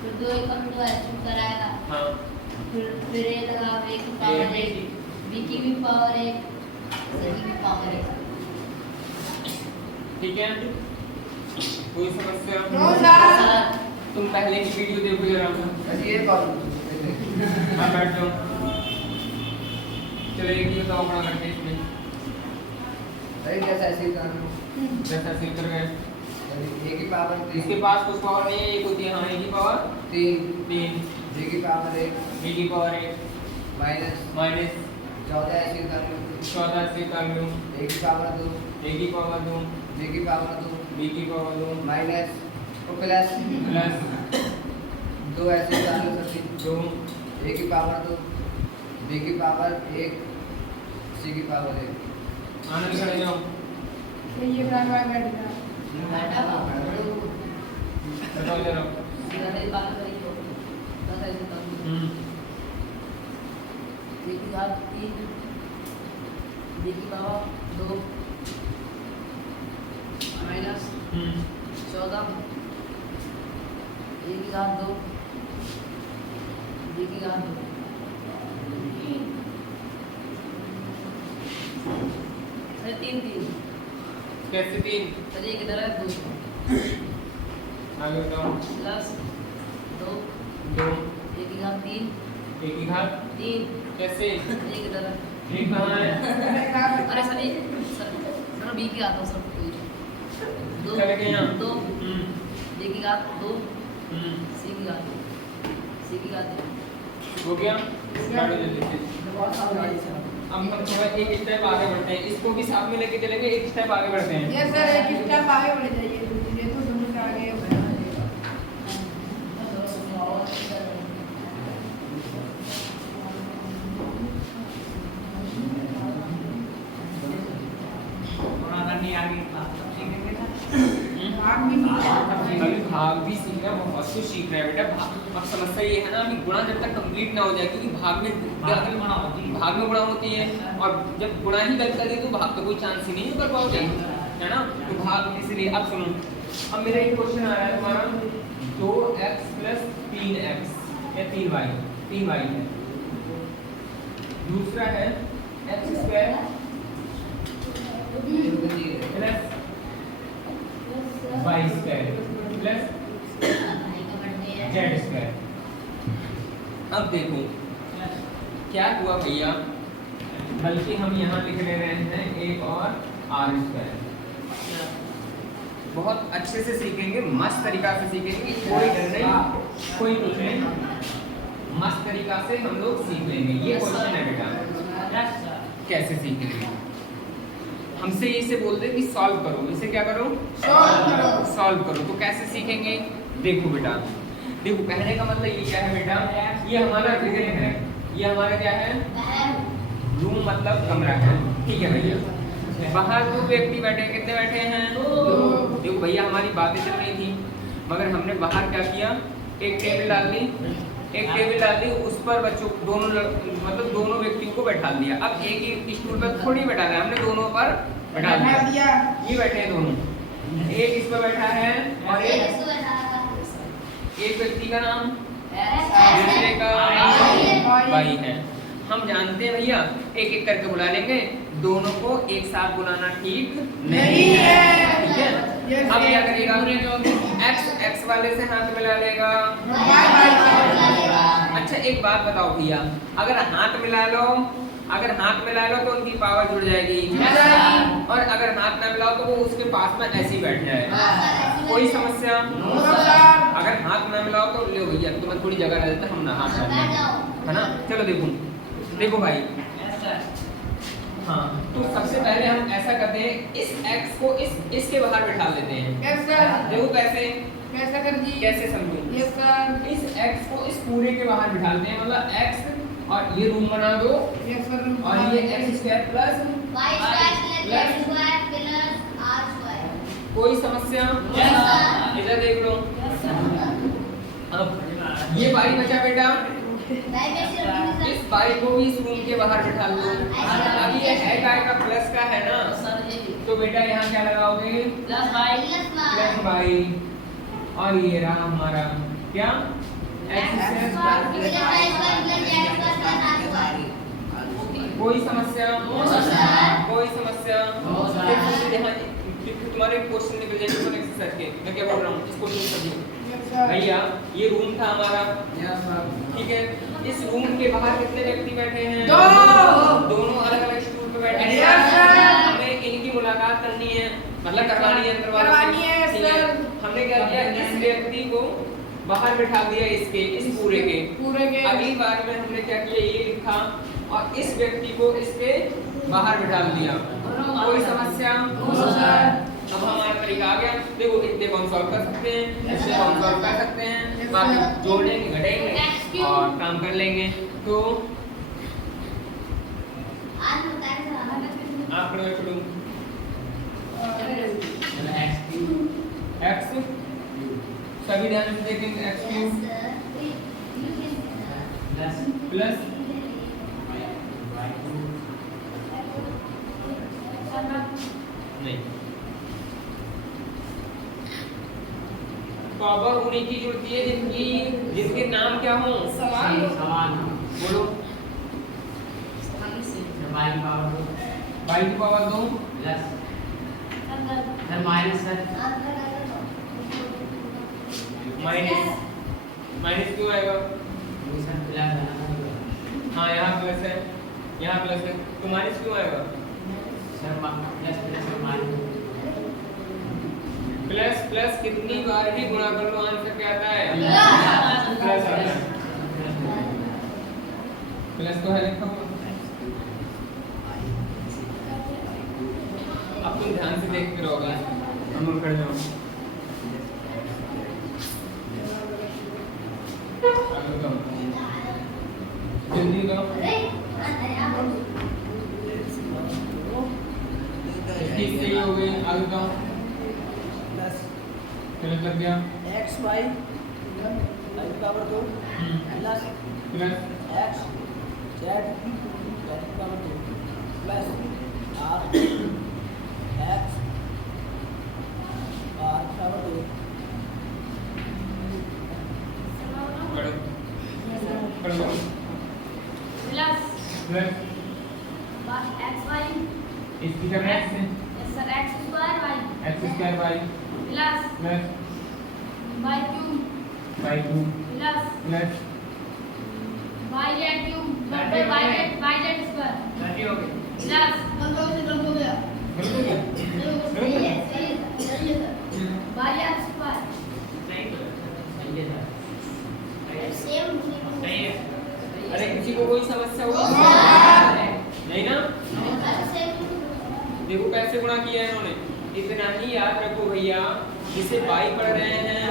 फिर 2 एकम 2 ऐसे कराएगा हाँ फिर ए लगा ए की पावर 1 बी की भी पावर 1 सी की भी पावर 1 ठीक है कोई समस्या नो सर। तुम पहले की वीडियो देखो जरा हाँ बैठ जाओ चलो एक ही बताओ अपना करके इसमें जैसा सीख कर गए इसके पास कुछ पावर नहीं है एक होती है हाँ एक की पावर 3 बी की पावर 1 माइनस 14 से कर लूँ ए की पावर 2 बी की पावर 2 माइनस प्लस प्लस 2 ऐसे चालू करती 2 ए की पावर 2 बी की पावर 1 सी की पावर 1 आनंद खड़े जाओ बताओ जरा बी की घात 3 बी की पावर 2 माइनस 14 ए की घात 2 बी की घात 2 सर 3 कैसे 3 सर एक इधर है 2 आगे बताओ प्लस 2 2 ए की घात 3 ए की घात 3 कैसे एक इधर है एक कहाँ है अरे सर बी की घात 2 सर 2 चले गए यहाँ 2 बी की घात 2 हम्म सी की घात 2 हो गया बैठो जल्दी से अब हम थोड़ा एक स्टेप आगे बढ़ते हैं इसको भी साथ में लेके चलेंगे एक स्टेप आगे बढ़ते हैं ये सर एक स्टेप आगे बढ़ जाइए ये तो दोनों से आगे अभी भाग भी सीखना बहुत कुछ सीख रहे हैं बेटा अब समस्या ये है ना अभी गुणा जब तक कंप्लीट ना हो जाए क्योंकि भाग में गुणा होती है और जब गुणा ही गलत कर दी तो भाग का कोई चांस ही नहीं कर पाओगे है ना तो भाग इसलिए अब सुनो अब मेरा एक क्वेश्चन आ रहा है तुम्हारा 2x + 3x या 3y है दूसरा है x² + y² + z²। अब देखो क्या हुआ भैया बल्कि हम यहाँ लिख ले रहे हैं एक और r²। बहुत अच्छे से सीखेंगे मस्त तरीका से सीखेंगे कोई डर नहीं कोई कुछ नहीं मस्त तरीका से हम लोग सीख लेंगे ये क्वेश्चन है बेटा कैसे सीखेंगे हमसे इसे बोलते कि सॉल्व करो इसे क्या करो सॉल्व करो तो कैसे सीखेंगे देखो बेटा देखो कहने का मतलब ये क्या है बेटा ये हमारा फिगर है ये हमारा क्या है रूम मतलब कमरा है ठीक है भैया बाहर 2 व्यक्ति बैठे हैं कितने बैठे हैं 2 देखो भैया हमारी बातें चल रही थी मगर हमने बाहर क्या किया एक टेबल डाल दी, उस पर बच्चों मतलब दोनों व्यक्तियों को बैठा दिया। अब एक ही स्टूल पर थोड़ी बैठा है, हमने दोनों पर बैठा दिया। ये बैठे हैं दोनों, एक इस पर बैठा है और एक व्यक्ति का नाम दूसरे का भाई है। हम जानते हैं भैया, एक एक करके बुला लेंगे, दोनों को एक साथ बुलाना ठीक नहीं है, ठीक है। अब क्या करेगा, एक्स वाले से हाथ मिला लेगा। अच्छा एक बात बताओ भैया, अगर हाथ मिला लो तो उनकी पावर जुड़ जाएगी, और अगर हाथ ना मिलाओ तो वो उसके पास में ऐसे ही बैठ जाए। कोई समस्या? अगर हाथ ना मिलाओ तो ले भैया, तुम्हें थोड़ी जगह रह देता, हम ना हाथ है ना। चलो देखो भाई, हाँ तो सबसे पहले हम ऐसा करते हैं, इस एक्स को इसके बाहर बैठा लेते हैं। देखो कैसे समझो, इस एक्स को इस पूरे के बाहर बिठाते हैं, मतलब एक्स और ये रूम बना दो, और ये एक्स स्क्वायर प्लस कोई समस्या? इधर देख लो। अब ये बाई बचा बेटा, इस बाई को भी इस रूम के बाहर बिठा लो। अब ये है काय का प्लस का है ना, तो बेटा यहाँ क्या लगाओगे? प्लस बाई, और ये रहा हमारा क्या, कोई समस्या? तुम्हारे क्वेश्चन निकल जाएंगे तो नेक्स्ट सेट के, मैं क्या बोल रहा हूँ, इस क्वेश्चन समझिए भैया। ये रूम था हमारा, ठीक है। इस रूम के बाहर कितने व्यक्ति बैठे हैं? दोनों अलग अलग स्टूल पे बैठे हैं। हमें इनकी मुलाकात करनी है, मतलब करवानी है अंदर वालों से। हमने क्या किया, इस व्यक्ति को बाहर बिठा दिया, इस पूरे के। अगली बार में हमने क्या किया, ये लिखा और इस व्यक्ति को इसके बाहर बिठा दिया। कोई समस्या? अब हमारा तरीका आ गया। देखो इतने कौन सॉल्व कर सकते हैं, इससे कौन सॉल्व कर सकते हैं, बाकी जोड़ेंगे घटेंगे और काम कर लेंगे। तो आंकड़ों एक्स, सभी ध्यान से देखेंगे, एक्स क्यूब प्लस नहीं, पावर उन्हीं की जुड़ती है जिनके नाम क्या हो, समान बोलो। बाई की पावर 2 प्लस माइनस क्यों आएगा? हाँ यहाँ प्लस है, तो माइनस क्यों आएगा? प्लस कितनी बार भी गुणा कर लो, आंसर क्या आता है? प्लस आता है। प्लस तो है लिखा हुआ। अब तुम ध्यान से देखते रहोगे, हम लोग खड़े जाओ। जल्दी करो, ठीक सही हो गई, आगे जाओ। गलत लग गया। X y power 2 plus x z power 2 plus r x r power 2 इसकी जगह एक्स है, x square y plus y cube plus y z cube y z square plus y x square अरे किसी को कोई समस्या हुई नहीं ना? देखो कैसे गुणा किया है इन्होंने, इतना ही याद रखो भैया। जिसे बाई पढ़ रहे हैं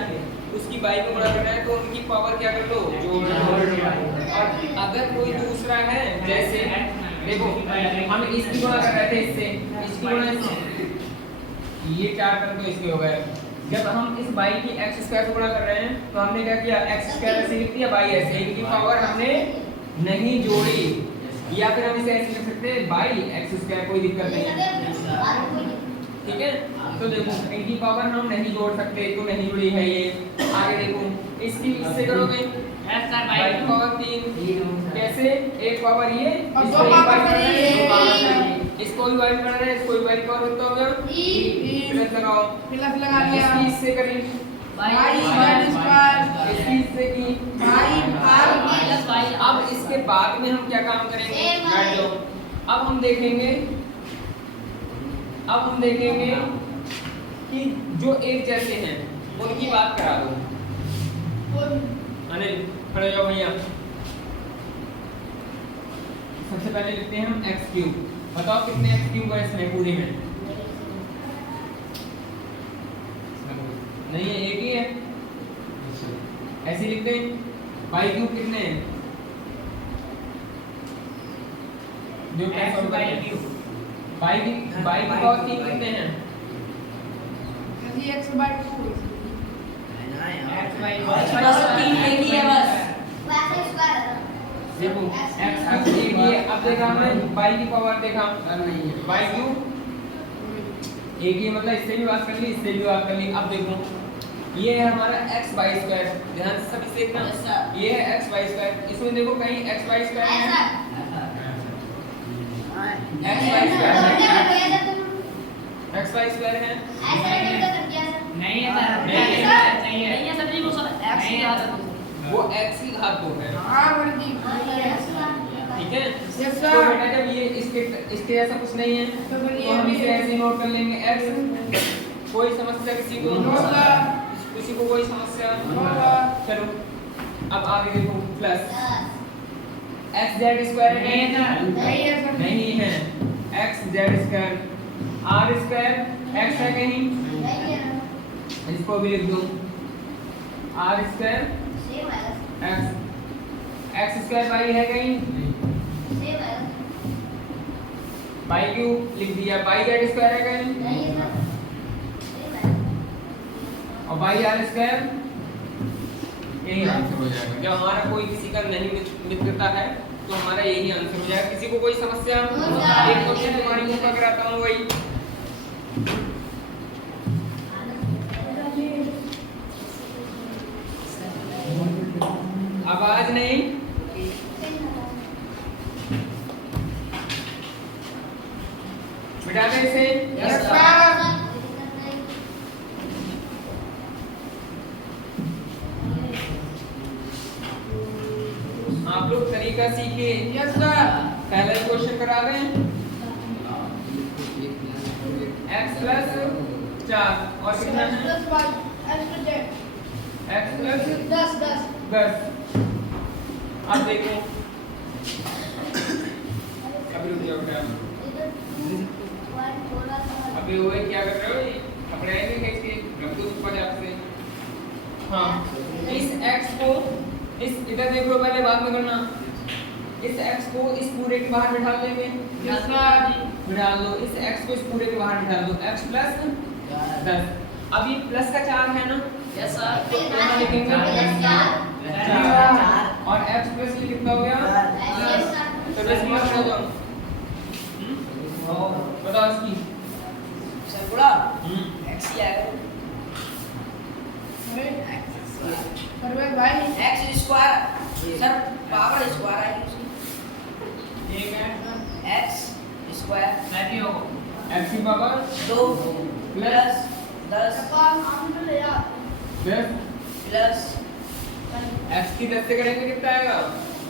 उसकी बाई को गुणा करना है तो उनकी पावर क्या कर लो, जोड़ लो। और अगर कोई दूसरा है, जैसे देखो हम इसकी गुणा कर रहे थे इससे, इसकी गुणा इससे, ये 4 टर्म तो इसके हो गए, जब हम इस y की x स्क्वायर से गुणा कर रहे हैं तो हमने क्या किया, x स्क्वायर ऐसे लिख दिया, y ऐसे, इनकी पावर हमने नहीं जोड़ी, या फिर हम इसे ऐसे लिख सकते हैं y x स्क्वायर, कोई दिक्कत नहीं है, ठीक है। तो देखो इनकी पावर हम नहीं जोड़ सकते तो नहीं जुड़ी है ये। आगे देखो इसकी इससे करोगे यस सर y की पावर 3 कैसे, एक पावर ये, और इसको दो एक पावर y ये। दो पावर ये। इसको भी y बना रहे हैं, इसको भी y की पावर कितना हो गया, प्लस लगाओ, प्लस लगा लिया इसकी इससे करी, y स्क्वायर इसकी इससे की, y भाग माइनस वाई। अब इसके बाद में हम क्या काम करेंगे, सेम है। बैठ जाओ। अब हम देखेंगे कि जो एक जैसे हैं उनकी बात करा दो। अनिल खड़े जाओ भैया। सबसे पहले लिखते हैं हम एक्स क्यूब, बताओ कितने एक्स क्यूब है इसमें पूरे में, नहीं है, एक ही है, ऐसे लिखते हैं। वाई क्यूब कितने हैं, जो एक्स वाई क्यूब, वाई की पावर 3 कितने हैं, x बाय 2 एक्स वाई बस 3 एक ही है बस। देखो एक्स क्यूब एक ही है। अब देखा हमने वाई की पावर, देखा वाई क्यूब एक ही, मतलब इससे भी बात कर ली, इससे भी बात कर ली। अब देखो ये है हमारा एक्स वाई स्क्वायर, ध्यान से सभी से देखना, ये है एक्स वाई स्क्वायर, इसमें देखो कहीं एक्स वाई स्क्वायर है, एक्स वाई स्क्वायर है, एक्स वाई स्क्वायर है, नहीं है सर, नहीं है। नहीं है सर जी, वो सब एक्स ही आता है। वो एक्स की घात 2 है, हां वर्दी ठीक है। Yes, तो sir. बेटा जब ये इसके जैसा कुछ नहीं है तो फिर ये तो हम भी इसे ऐसे ही नोट कर लेंगे एक्स। कोई समस्या किसी को, No, sir. किसी को कोई समस्या, चलो अब आगे देखो, प्लस एक्स जेड स्क्वायर नहीं है सर, नहीं है सर नहीं है, x z square, r square x है कहीं, इसको भी लिख दो, r square x, x square y है कहीं, वाई क्यूब लिख दिया, वाई जेड स्क्वायर है कहीं, और वाई आर स्क्वायर, यही आंसर हो जाएगा। जब हमारा कोई किसी का नहीं मित्रता है तो हमारा यही आंसर हो जाएगा। किसी को कोई समस्या, एक क्वेश्चन तुम्हारी मुंह का कराता हूँ वही। आवाज नहीं, मिटा दे इसे। Yes, sir. आप लोग तरीका सीखिए। Yes, sir. पहला क्वेश्चन करा दें, x प्लस 4 और कितना है, x प्लस 10। अब देखो, अभी रुक जाओ बेटा, अभी वो क्या कर रहे हो, ये कपड़े आएंगे खींच के रख दो ऊपर आपसे। हाँ, इस x को इस इधर देख लो, पहले बाद में करना, इस x को इस पूरे के बाहर बिठा लेंगे, Yes, sir. बिठा लो, इस x को इस पूरे के बाहर बिठा दो, x प्लस 10। अब ये प्लस का 4 है ना, यस सर, तो यहाँ लिखेंगे प्लस 4 और x प्लस ये कितना हो गया, तो 10 मार्क्स हो जाओ। बताओ इसकी, सर पूरा x ही आएगा परवेज भाई x square sir power square है उसकी, एक है x स्क्वायर मैं भी होगा x की पावर 2 प्लस 10 10, प्लस x की 10 से करेंगे कितना आएगा,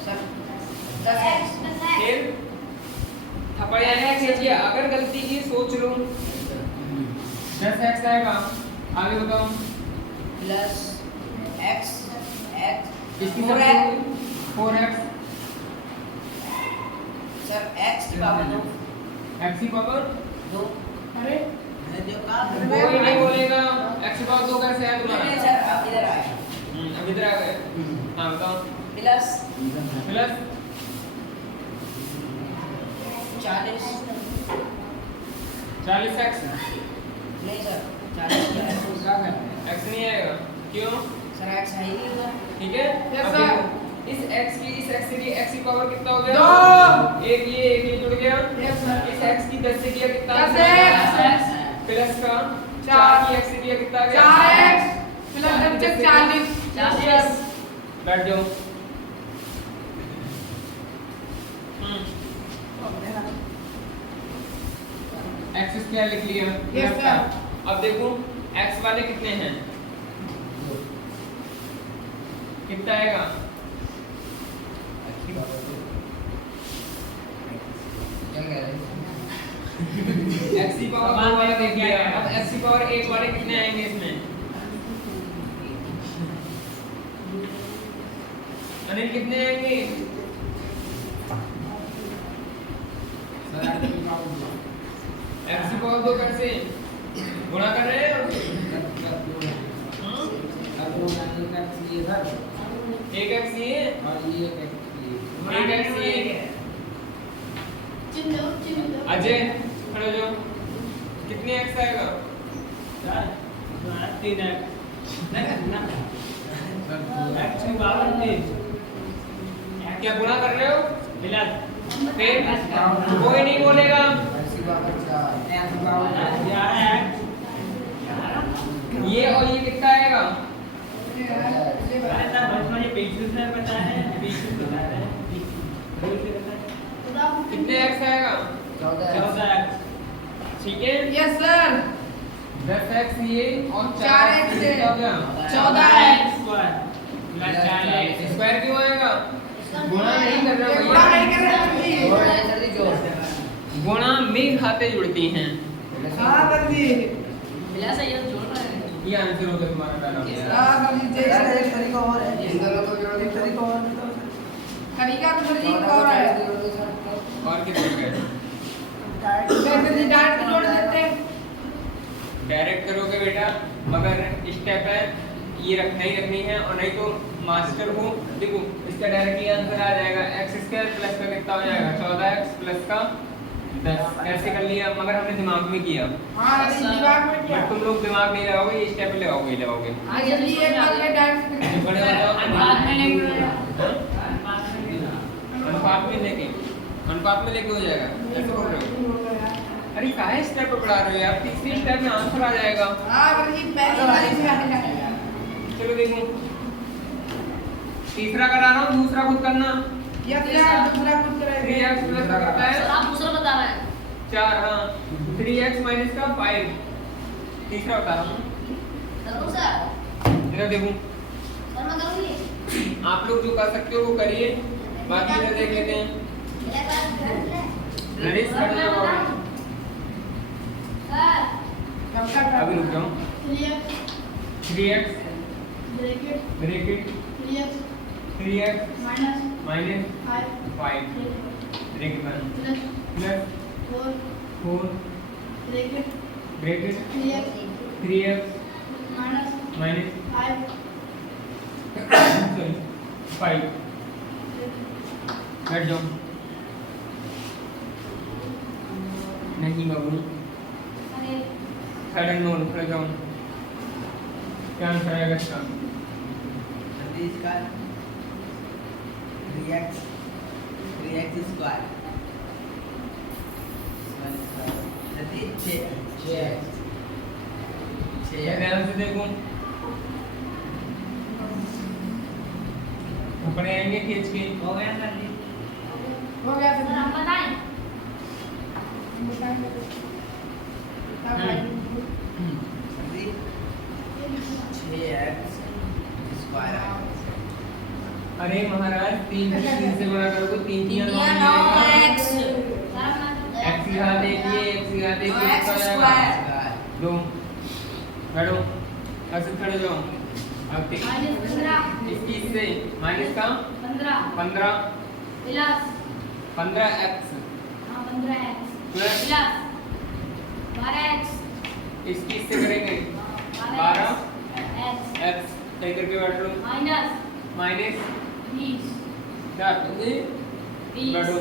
सर 10x फिर थप्पड़ आएगा खींचिए, अगर गलती की सोच लो, 10x आएगा, आगे बताओ प्लस x x इसकी 4x 4x, सर x की पावर 2 x की पावर 2 अरे कोई नहीं बोलेगा, x की पावर 2 कैसे है तुम्हारा, नहीं सर अब इधर आए अब इधर आ गए। हाँ बताओ, प्लस प्लस 40 40x, नहीं सर 40 क्या है? क्या करते हैं? x नहीं आएगा, क्यों? सर x है ही नहीं उधर। ठीक है। Yes, अब sir. देखो, इस x की इस x से की x की पावर कितना हो गया? 2 एक ये जुड़ गया। Yes, sir. इस x की 10 से किया कितना? 10x. प्लस का 4 चार. की x से किया कितना आ गया? 4x प्लस 4 की 10 से 40 40. बैठ जाओ। x स्क्वायर लिख लिया। Yes, sir. अब देखो x वाले कितने हैं? कितना आएगा? क्या कह रहे हैं? x की पावर 2 वाला देख लिया। अब x की पावर 1 वाले कितने आएंगे इसमें? अनिल कितने आएंगे? सर x की पावर 2। x की पावर 2 कैसे गुणा कर रहे हैं? अब वो मैंने का ये सर 1x ये और ये एक 1x ये अजय खड़े हो जाओ। कितने x आएगा? 3x क्या गुणा कर रहे हो? फिर कोई नहीं बोलेगा। x की पावर 4 x की पावर ये और ये कितना आएगा? कितने x आएगा? 14 ठीक है। यस सर 10x ये और 4x कितना हो गया? 14x स्क्वायर क्यों आएगा? गुणा नहीं कर रहे गुणा भैया। नहीं कर रहे और सर ऐसे ही जोड़ गुणा में खाते जुड़ती हैं। जी। हाँ सर जी। प्लस है ये जोड़ रहा है। ये आंसर होगा तुम्हारा पहला। हाँ सर जी यार जय एक तरीका और है। इन दोनों को जोड़ के तरीका और बताओ सर। तरीका तो सर जी एक और है। और कितने गए? सर जी डायरेक्ट जोड़ देते हैं। डायरेक्ट करोगे बेटा, मगर स्टेप है ये नहीं रखनी है, और नहीं तो मास्टर को देखो इसका डायरेक्टली आंसर आ जाएगा x स्क्वायर प्लस का कितना हो जाएगा? 14x प्लस का 10। ऐसे कर लिया, मगर हमने दिमाग में किया। हाँ सर जी दिमाग में क्या? बट तुम लोग दिमाग नहीं लगाओगे, ये स्टेप लगाओगे। हाँ सर जी एक बार में डायरेक्ट बड़े हो जाओ। अनुपात में लेके हाँ? अनुपात में लेके हो जाएगा। ऐसे बोल रहे हो? अरे काहे स्टेप पे पढ़ा रहे हो यार? तीसरी स्टेप में आंसर आ जाएगा। हाँ सर जी पहली वाली से आएगा। चलो देखो, तीसरा करा रहा हूँ, दूसरा खुद करना। यस सर दूसरा कुछ करेंगे। 3x प्लस का कितना सर है? आप दूसरा बता रहे हैं 4। हाँ 3x माइनस का 5। तीसरा बता रहा हूँ। करूँ सर इधर देखो, सर मैं करूँगी आप लोग जो कर सकते हो वो करिए, बाकी इधर देख लेते हैं। नरेश सर कर मैं लो। बताऊँ सर कब तक अभी रुक जाओ। 3x bracket 3x minus 5 bracket बंद plus 4 bracket 3x minus sorry 5। बैठ जाओ। नहीं बाबू, साइड नोट खड़े जाओ। क्या आंसर आएगा इसका? इसका 3x स्क्वायर ध्यान से देखो, ऊपर आएंगे खींच के। हो गया सर जी। हो गया सर सर आप बताएं सर जी 6x स्क्वायर अरे महाराज 3 से गुणा करोगे 3 9x x की घात 1 ये x की घात 1 ये x कितना आएगा? 2 बैठो, ऐसे खड़े जाओ। अब इसकी से माइनस का 15 15x प्लस इसकी से करेंगे 12x सही करके बैठ लो। माइनस क्या बैठो।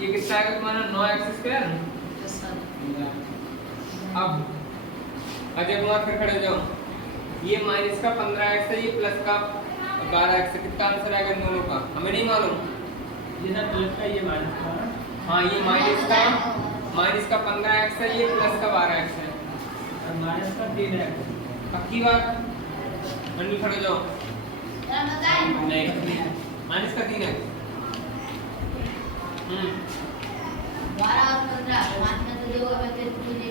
ये कितना आएगा तुम्हारा? 9x स्क्वायर अब अजय कुमार फिर खड़े हो जाओ। ये माइनस का 15x है, ये प्लस का 12x है। कितना आंसर आएगा इन दोनों का हमें नहीं मालूम। ये ना प्लस का ये माइनस का है। हाँ ये माइनस का 15x है, ये प्लस का 12x है। और माइनस का 3 है। पक्की बात। अंडल खड़े हो जाओ। नहीं माइनस का 3x। 12 और 15 पाँच में तो जो अब फिर 3 है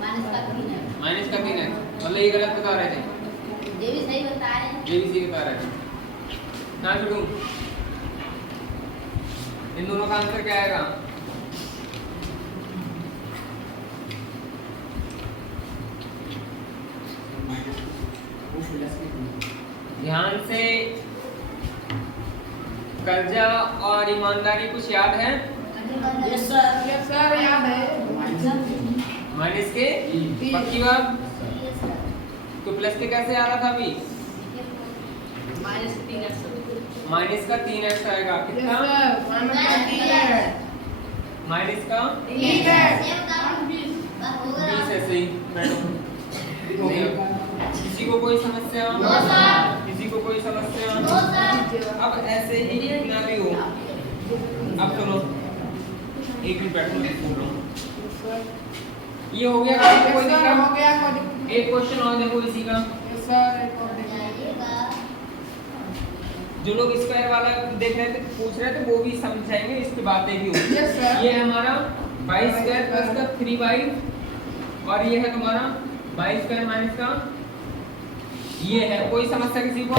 माइनस का 3 है। माइनस का 3x मतलब ये गलत बता रहे थे। ये भी सही बता रहे हैं। ये भी सही बता रहे थे। कहाँ छोड़ूं? इन दोनों का आंसर क्या आएगा? ध्यान से। कर्जा और ईमानदारी कुछ याद है? Yes sir. यस सर याद है। माइनस के पक्की बात। तो प्लस के कैसे आ रहा था अभी? माइनस 3x माइनस का 3x आएगा। यस कितना? सर माइनस का 3 है। माइनस का 3 है। 20 ऐसे ही बैठो। हो गया। किसी को कोई समस्या? No sir. किसी को कोई समस्या? No sir. अब ऐसे ही कितना भी हो। अब सुनो एक मिनट बैठो मैं बोल रहा हूँ। ये हो गया किसी को कोई यस सर दिक्कत? हो गया कोई। एक क्वेश्चन और देखो इसी का। यस सर एक और देखिए। जो लोग स्क्वायर वाला देख रहे थे पूछ रहे थे वो भी समझाएंगे, इसके बाद देखिए होगी। Yes sir. ये है हमारा y स्क्वायर प्लस का 3y और ये है तुम्हारा y स्क्वायर माइनस का ये है। कोई समस्या किसी को?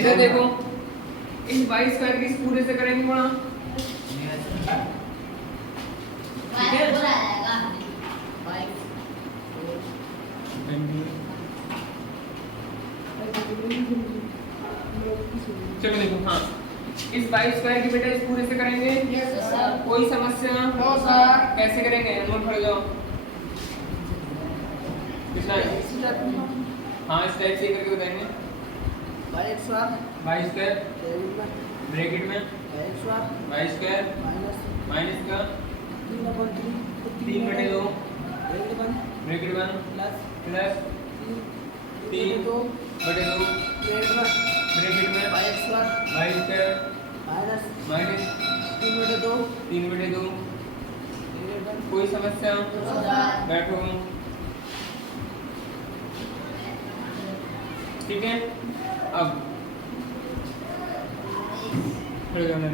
इधर देखो इस y स्क्वायर की इस पूरे से करेंगे गुणा। ठीक है? पूरा आएगा। चलो देखो हाँ इस y स्क्वायर की बेटा इस पूरे से करेंगे। Yes sir. कोई समस्या? No sir. कैसे करेंगे? नोट खड़े जाओ। कितना है? हाँ इस टाइप से करके बताएंगे। y स्क्वायर ब्रैकेट में y स्क्वायर माइनस का 3/2 ब्रैकेट 1 प्लस 3/2 ब्रैकेट में y स्क्वायर माइनस 3/2। कोई समस्या? बैठो। ठीक है अब खड़े हो जाना।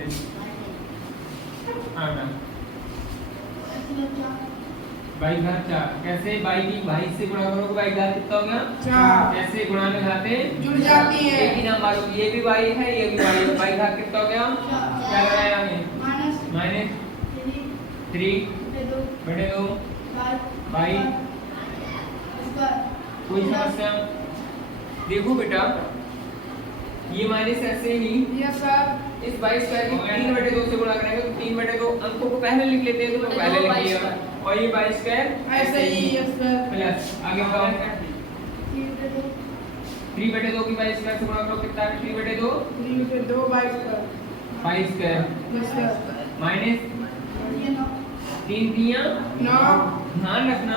हाँ मैम बाई घात 4 कैसे? बाई की बाई से गुणा करोगे बाई घात कितना हो गया? 4। कैसे गुणा में घाते जुड़ जाती है। एक ही नाम मालूम। ये भी बाई है ये भी बाई है। बाई घात कितना हो गया? क्या लगाया हमने? Minus 3/2 by. कोई समस्या? देखो बेटा ये माइनस ऐसे ही यस सर। इस y स्क्वायर को 3/2 से गुणा करेंगे तो 3/2 अंकों को पहले लिख लेते हैं तो मैं पहले लिख लिया और ये y स्क्वायर ऐसे ही यस सर। प्लस आगे बताओ 3/2 की y स्क्वायर से गुणा करो कितना है? 3/2 3/2 y square. y square yes sir. Minus 3 3 9। ध्यान रखना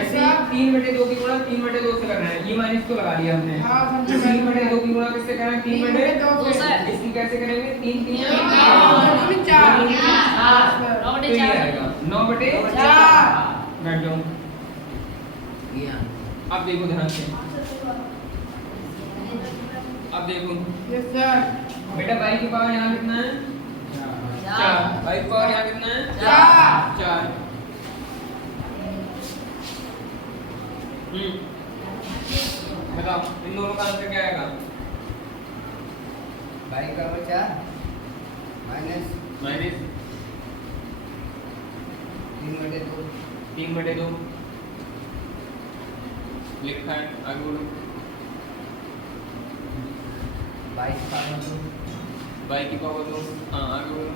ऐसे 3/2 की गुणा 3/2 से करना है। ये माइनस को लगा लिया हमने। हाँ समझ 3/2 की गुणा किससे करना है? 3/2 से। इसकी कैसे करेंगे? 3 3 4। तो ये आएगा 9/4। बैठ जाओ। अब देखो ध्यान से। अब देखो यस सर। बेटा y की पावर यहाँ कितना है? 4। y की पावर यहाँ कितना है? 4। बताओ इन दोनों का आंसर क्या आएगा? माइनस 3/2 लिखा है। आगे बोलो। y की पावर 2। हाँ आगे बोलो।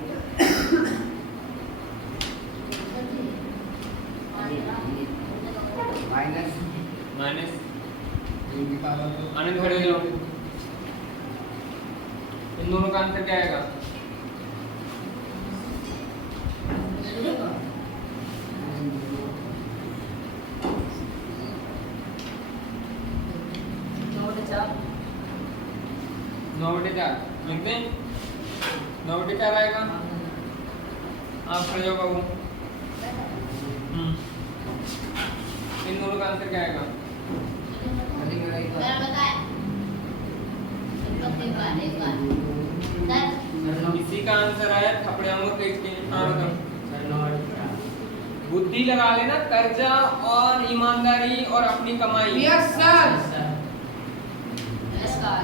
माइनस आनंद खड़े हो जाओ। इन दोनों का आंसर क्या आएगा? 9/4 लिखते हैं। 9/4 आएगा। आप खड़े हो बाबू। इन दोनों का आंसर क्या आएगा? मेरा बताए एक बार इसी का आंसर आया थपड़े आंगूर पेज के। हाँ बताओ। बुद्धि लगा लेना, कर्जा और ईमानदारी और अपनी कमाई। Yes sir. इसका है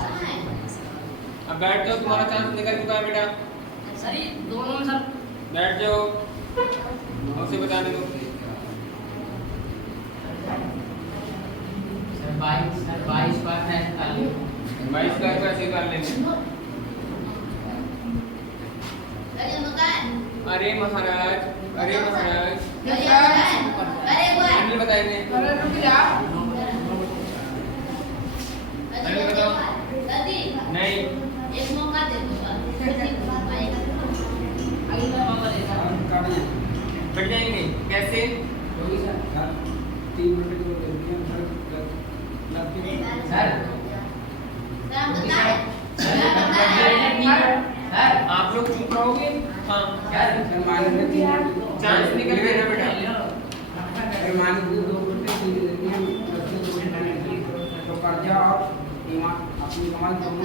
अब बैठ जाओ, तुम्हारा चांस निकल चुका है बेटा। सर ये दोनों में सर बैठ जाओ और उसे बताने दो। सर 22 बार है 22 का ऐसे कर लेंगे। गजन बताए अरे महाराज, अरे महाराज, अरे बोल अनिल बताएंगे। अरे रुक जा। अनिल बताओ। दादी नहीं, एक मौका दे दूंगा अगला मामला देखा। बैठ जाएंगे कैसे? 3 मिनट को दे दिया सर राम बताए सर आप लोग चुप रहोगे? हाँ, सर मान लीजिए चांस निकल गया बेटा। अगर मान लीजिए 2 घंटे के लिए देते हैं तो कर्जा और अपनी कमाई दोनों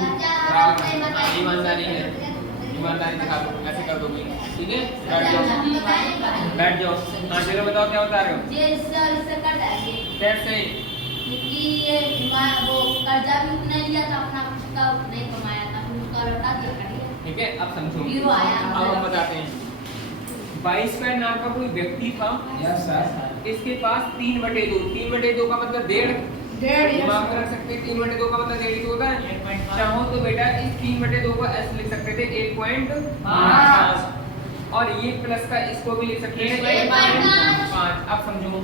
बराबर है। ईमानदारी है, ईमानदारी दिखा दो, ऐसे कर दोगे। ठीक है, बैठ जाओ, बैठ जाओ। हाँ चलो बताओ क्या बता रहे हो? ये इससे कर देंगे कैसे? क्योंकि ये वो कर्जा भी उसने लिया था अपना, उसका नहीं कमाया था, फिर उसका लौटा दिया करिए। ठीक है, अब समझो। जीरो आया। अब हम बताते हैं। 22 का नाम का कोई व्यक्ति था। Yes sir. इसके पास 3/2, 3/2 का मतलब 1.5 दिमाग में रख सकते हैं। 3/2 का मतलब 1.5 होता है। चाहो तो बेटा इस 3/2 को ऐसे लिख सकते थे 1.5, और ये प्लस का इसको भी लिख सकते थे 1.5। अब समझो,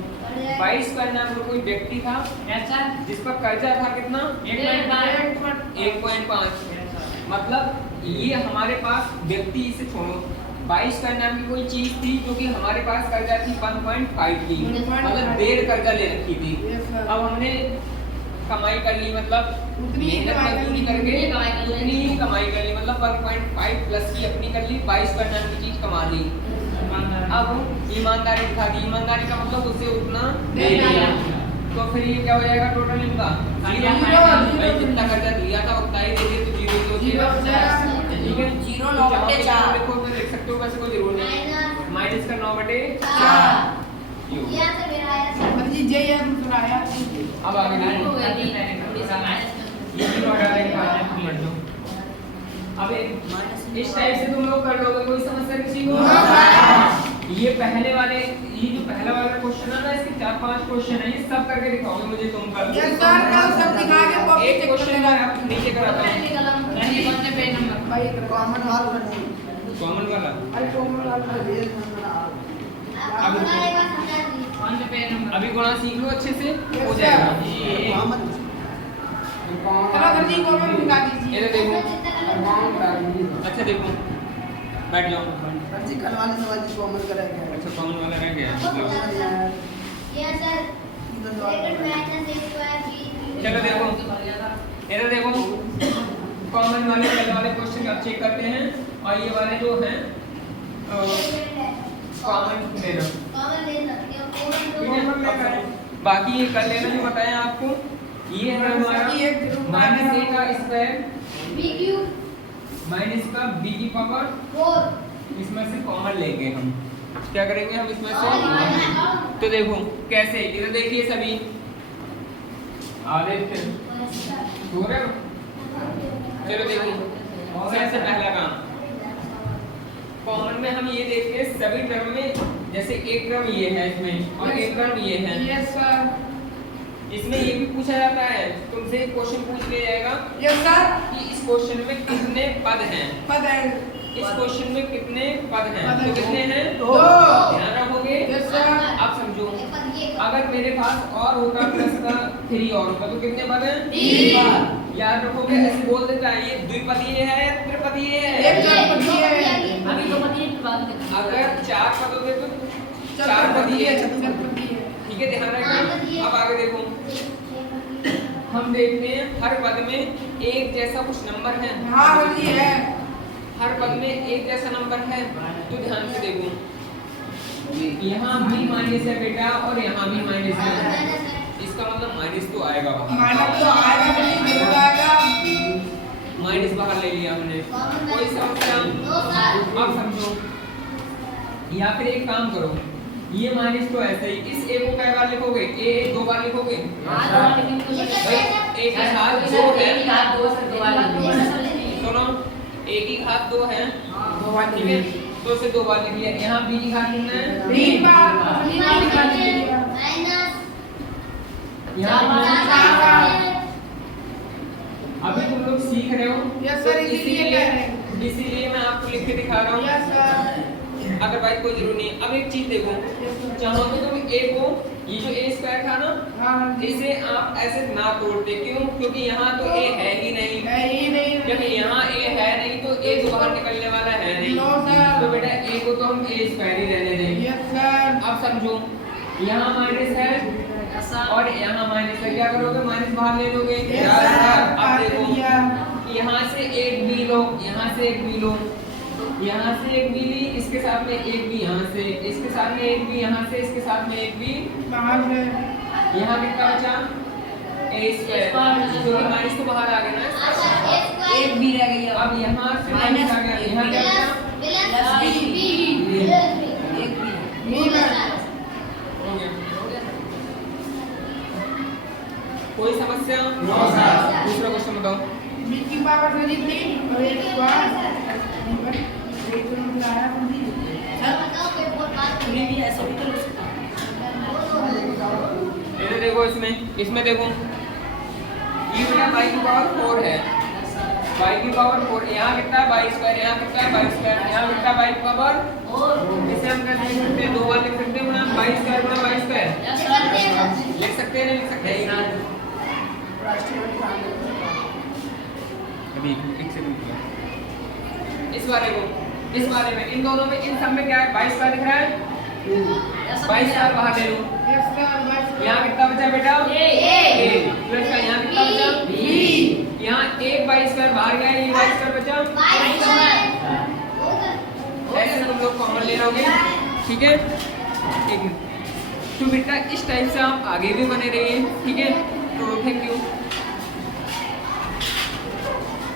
22 का नाम का कोई व्यक्ति था यस सर जिस पर कर्जा था कितना? 1.5। मतलब ये हमारे पास व्यक्ति, इसे छोड़ो, 22 का नाम की कोई चीज थी जो कि हमारे पास कर्जा थी 1.5 की, मतलब 1.5 कर्जा ले रखी थी। अब हमने कमाई कर ली, मतलब उतनी ही मेहनत कमाई कर मजदूरी ली, करके उतनी ही कमाई कर ली, मतलब 1.5 प्लस की अपनी कर ली, 22 का नाम की चीज कमा ली। अब ईमानदारी दिखा दी। ईमानदारी का मतलब उसे उतना दे दिया। तो फिर ये क्या हो जाएगा टोटल इनका? भाई जितना कर्जा दिया था उतना ही दे दिए तो जीरो हो जाएगा। ठीक है, 0/4 देखो तो लिख सकते हो, वैसे कोई जरूर नहीं। माइनस का 9/4 ये आंसर मेरा आया सर। सर जी जे यार दूसरा आया। अब आगे देखो, थोड़ी सी माइनस ये भी ऑर्डर है, समझ लो। अब इस टाइप से तुम लोग कर लोगे, कोई समस्या किसी को? ये पहले वाले, ये जो पहला वाला क्वेश्चन है ना, इसके 4-5 क्वेश्चन है, ये सब करके दिखाओगे मुझे तुम कल। यस सर कल सब दिखा के कॉपी एक चेक क्वेश्चन का आप नीचे कराता हूं। नहीं कौन से पेज नंबर भाई कॉमन वाल बने कॉमन वाला अरे कॉमन वाल बने अब बनाएगा समझा दी। कौन से पेज नंबर अभी गुणा सीख लो अच्छे से, हो Yes, जाएगा। sir. कॉमन चलो सर जी कॉमन दिखा दीजिए। ये देखो, अकाउंट अच्छा देखो, बैठ जाओ। जी कल वाले सवाल जी कॉमन करेंगे अच्छा कॉमन वाला रह गया मतलब। ये सर सेकंड माइनस एक स्क्वायर बी। चलो देखो, इधर देखो, कॉमन वाले पहले वाले क्वेश्चन आप चेक करते हैं, और ये वाले जो हैं कॉमन ले लो। कॉमन ले सकते हो, ठीक है, कॉमन अब करो। बाकी ये कर लेना जो बताया आपको। ये है हमारा माइनस a का स्क्वायर बी क्यूब माइनस का b की पावर 4। इसमें से कॉमन लेंगे हम। क्या करेंगे हम इसमें से? और तो देखो कैसे, इधर देखिए सभी आदित्य सौरभ, चलो देखिए सबसे पहला काम, कॉमन में हम ये देखते हैं सभी टर्म में, जैसे एक टर्म ये है इसमें और एक टर्म ये है, यस सर इसमें ये भी पूछा जाता है, तुमसे एक क्वेश्चन पूछ लिया जाएगा यस सर कि इस क्वेश्चन में कितने पद हैं, पद है इस क्वेश्चन में कितने पद हैं, पद तो हैं। कितने हैं? दो। ध्यान रखोगे। यस सर अब समझो, अगर मेरे पास और होता प्लस का 3 और होता तो कितने पद हैं? 3। याद रखोगे, ऐसे बोल देता है ये द्विपदीय है या त्रिपदीय है? एक चतुर्पदीय है। अभी तो पति की बात करते हैं। अगर 4 पद होते तो 4 पदीय है। चतुर्पदीय है। ठीक है, ध्यान रखना। अब आगे देखो, हम हम देखते हैं हर पद में एक जैसा कुछ नंबर है। हाँ जी है। हर पद में एक जैसा नंबर है, तो ध्यान से देखो, यहाँ भी माइनस है बेटा और यहाँ भी माइनस है, इसका मतलब माइनस तो आएगा बाहर। माइनस तो आएगा नहीं, जरूर आएगा। माइनस बाहर ले लिया हमने, कोई समस्या? अब समझो, या फिर एक काम करो, ये माइनस तो ऐसे ही, इस ए को कई बार लिखोगे? ए 2 बार लिखोगे? भाई एक ही घात 2 है, सुनो, एक ही घात 2 है, ठीक है, तो उसे 2 बार लिख लिया। यहाँ बी की घात कितना है? 3 बार। यहाँ अभी तुम लोग सीख रहे हो, यस तो सर, इसीलिए कह रहे हैं। इसीलिए मैं आपको लिख के दिखा रहा हूँ। Yes sir. अदरवाइज कोई जरूरी नहीं है। अब एक चीज देखो, चाहो तो तुम ए को, ये जो ए स्क्वायर था ना, हाँ इसे आप ऐसे ना तोड़ते, क्यों? क्योंकि यहाँ तो ए है ही नहीं, नहीं नहीं। जब यहाँ ए है नहीं तो ए तो बाहर निकलने वाला है नहीं, नो सर। तो बेटा ए को तो हम ए स्क्वायर ही रहने देंगे। Yes sir. अब समझो, यहाँ माइनस है और यहाँ माइनस है, क्या करोगे? माइनस बाहर ले लोगे। Yes sir. अब देखो, यहाँ से एक बी लो, यहाँ से एक बी लो, यहाँ से एक बी ली, इसके साथ में एक बी यहाँ से, इसके साथ में एक बी यहाँ से, इसके साथ में एक बी बाहर से। यहाँ कितना बचा? ए स्क्वायर, क्योंकि माइनस तो बाहर आ गया ना, एक भी रह गई अब यहाँ से माइनस आ गया, यहाँ क्या बचा? एक भी। हो गया। कोई समस्या? दूसरा क्वेश्चन बताओ। बी की पावर से जी 3 और एक स्क्वायर। एक तो नंबर आया मुझे। भी ऐसा भी तो हो सकता है। इधर देखो, इसमें देखो, ये बेटा y की पावर 4 है, y की पावर 4, यहाँ कितना है? y स्क्वायर, यहाँ कितना है? y स्क्वायर, यहाँ कितना है? y की पावर, इसे हम कैसे लिख सकते हैं? 2 बार लिख सकते हैं गुणा y स्क्वायर गुणा y स्क्वायर, लिख सकते हैं? नहीं लिख सकते? अभी एक सेकंड, इस बारे में इन दोनों में, इन सब में क्या है? 22 का दिख रहा है, 22 का बाहर ले लो। Yes sir. यहाँ कितना बचा बेटा? a प्लस का यहाँ कितना बचा? b। यहाँ एक 22 का बाहर गया, ये 22 का बचा, ऐसे तुम लोग कॉमन ले लोगे, ठीक है? एक मिनट, तो बेटा इस टाइप से आप आगे भी बने रहिए, ठीक है? तो थैंक यू।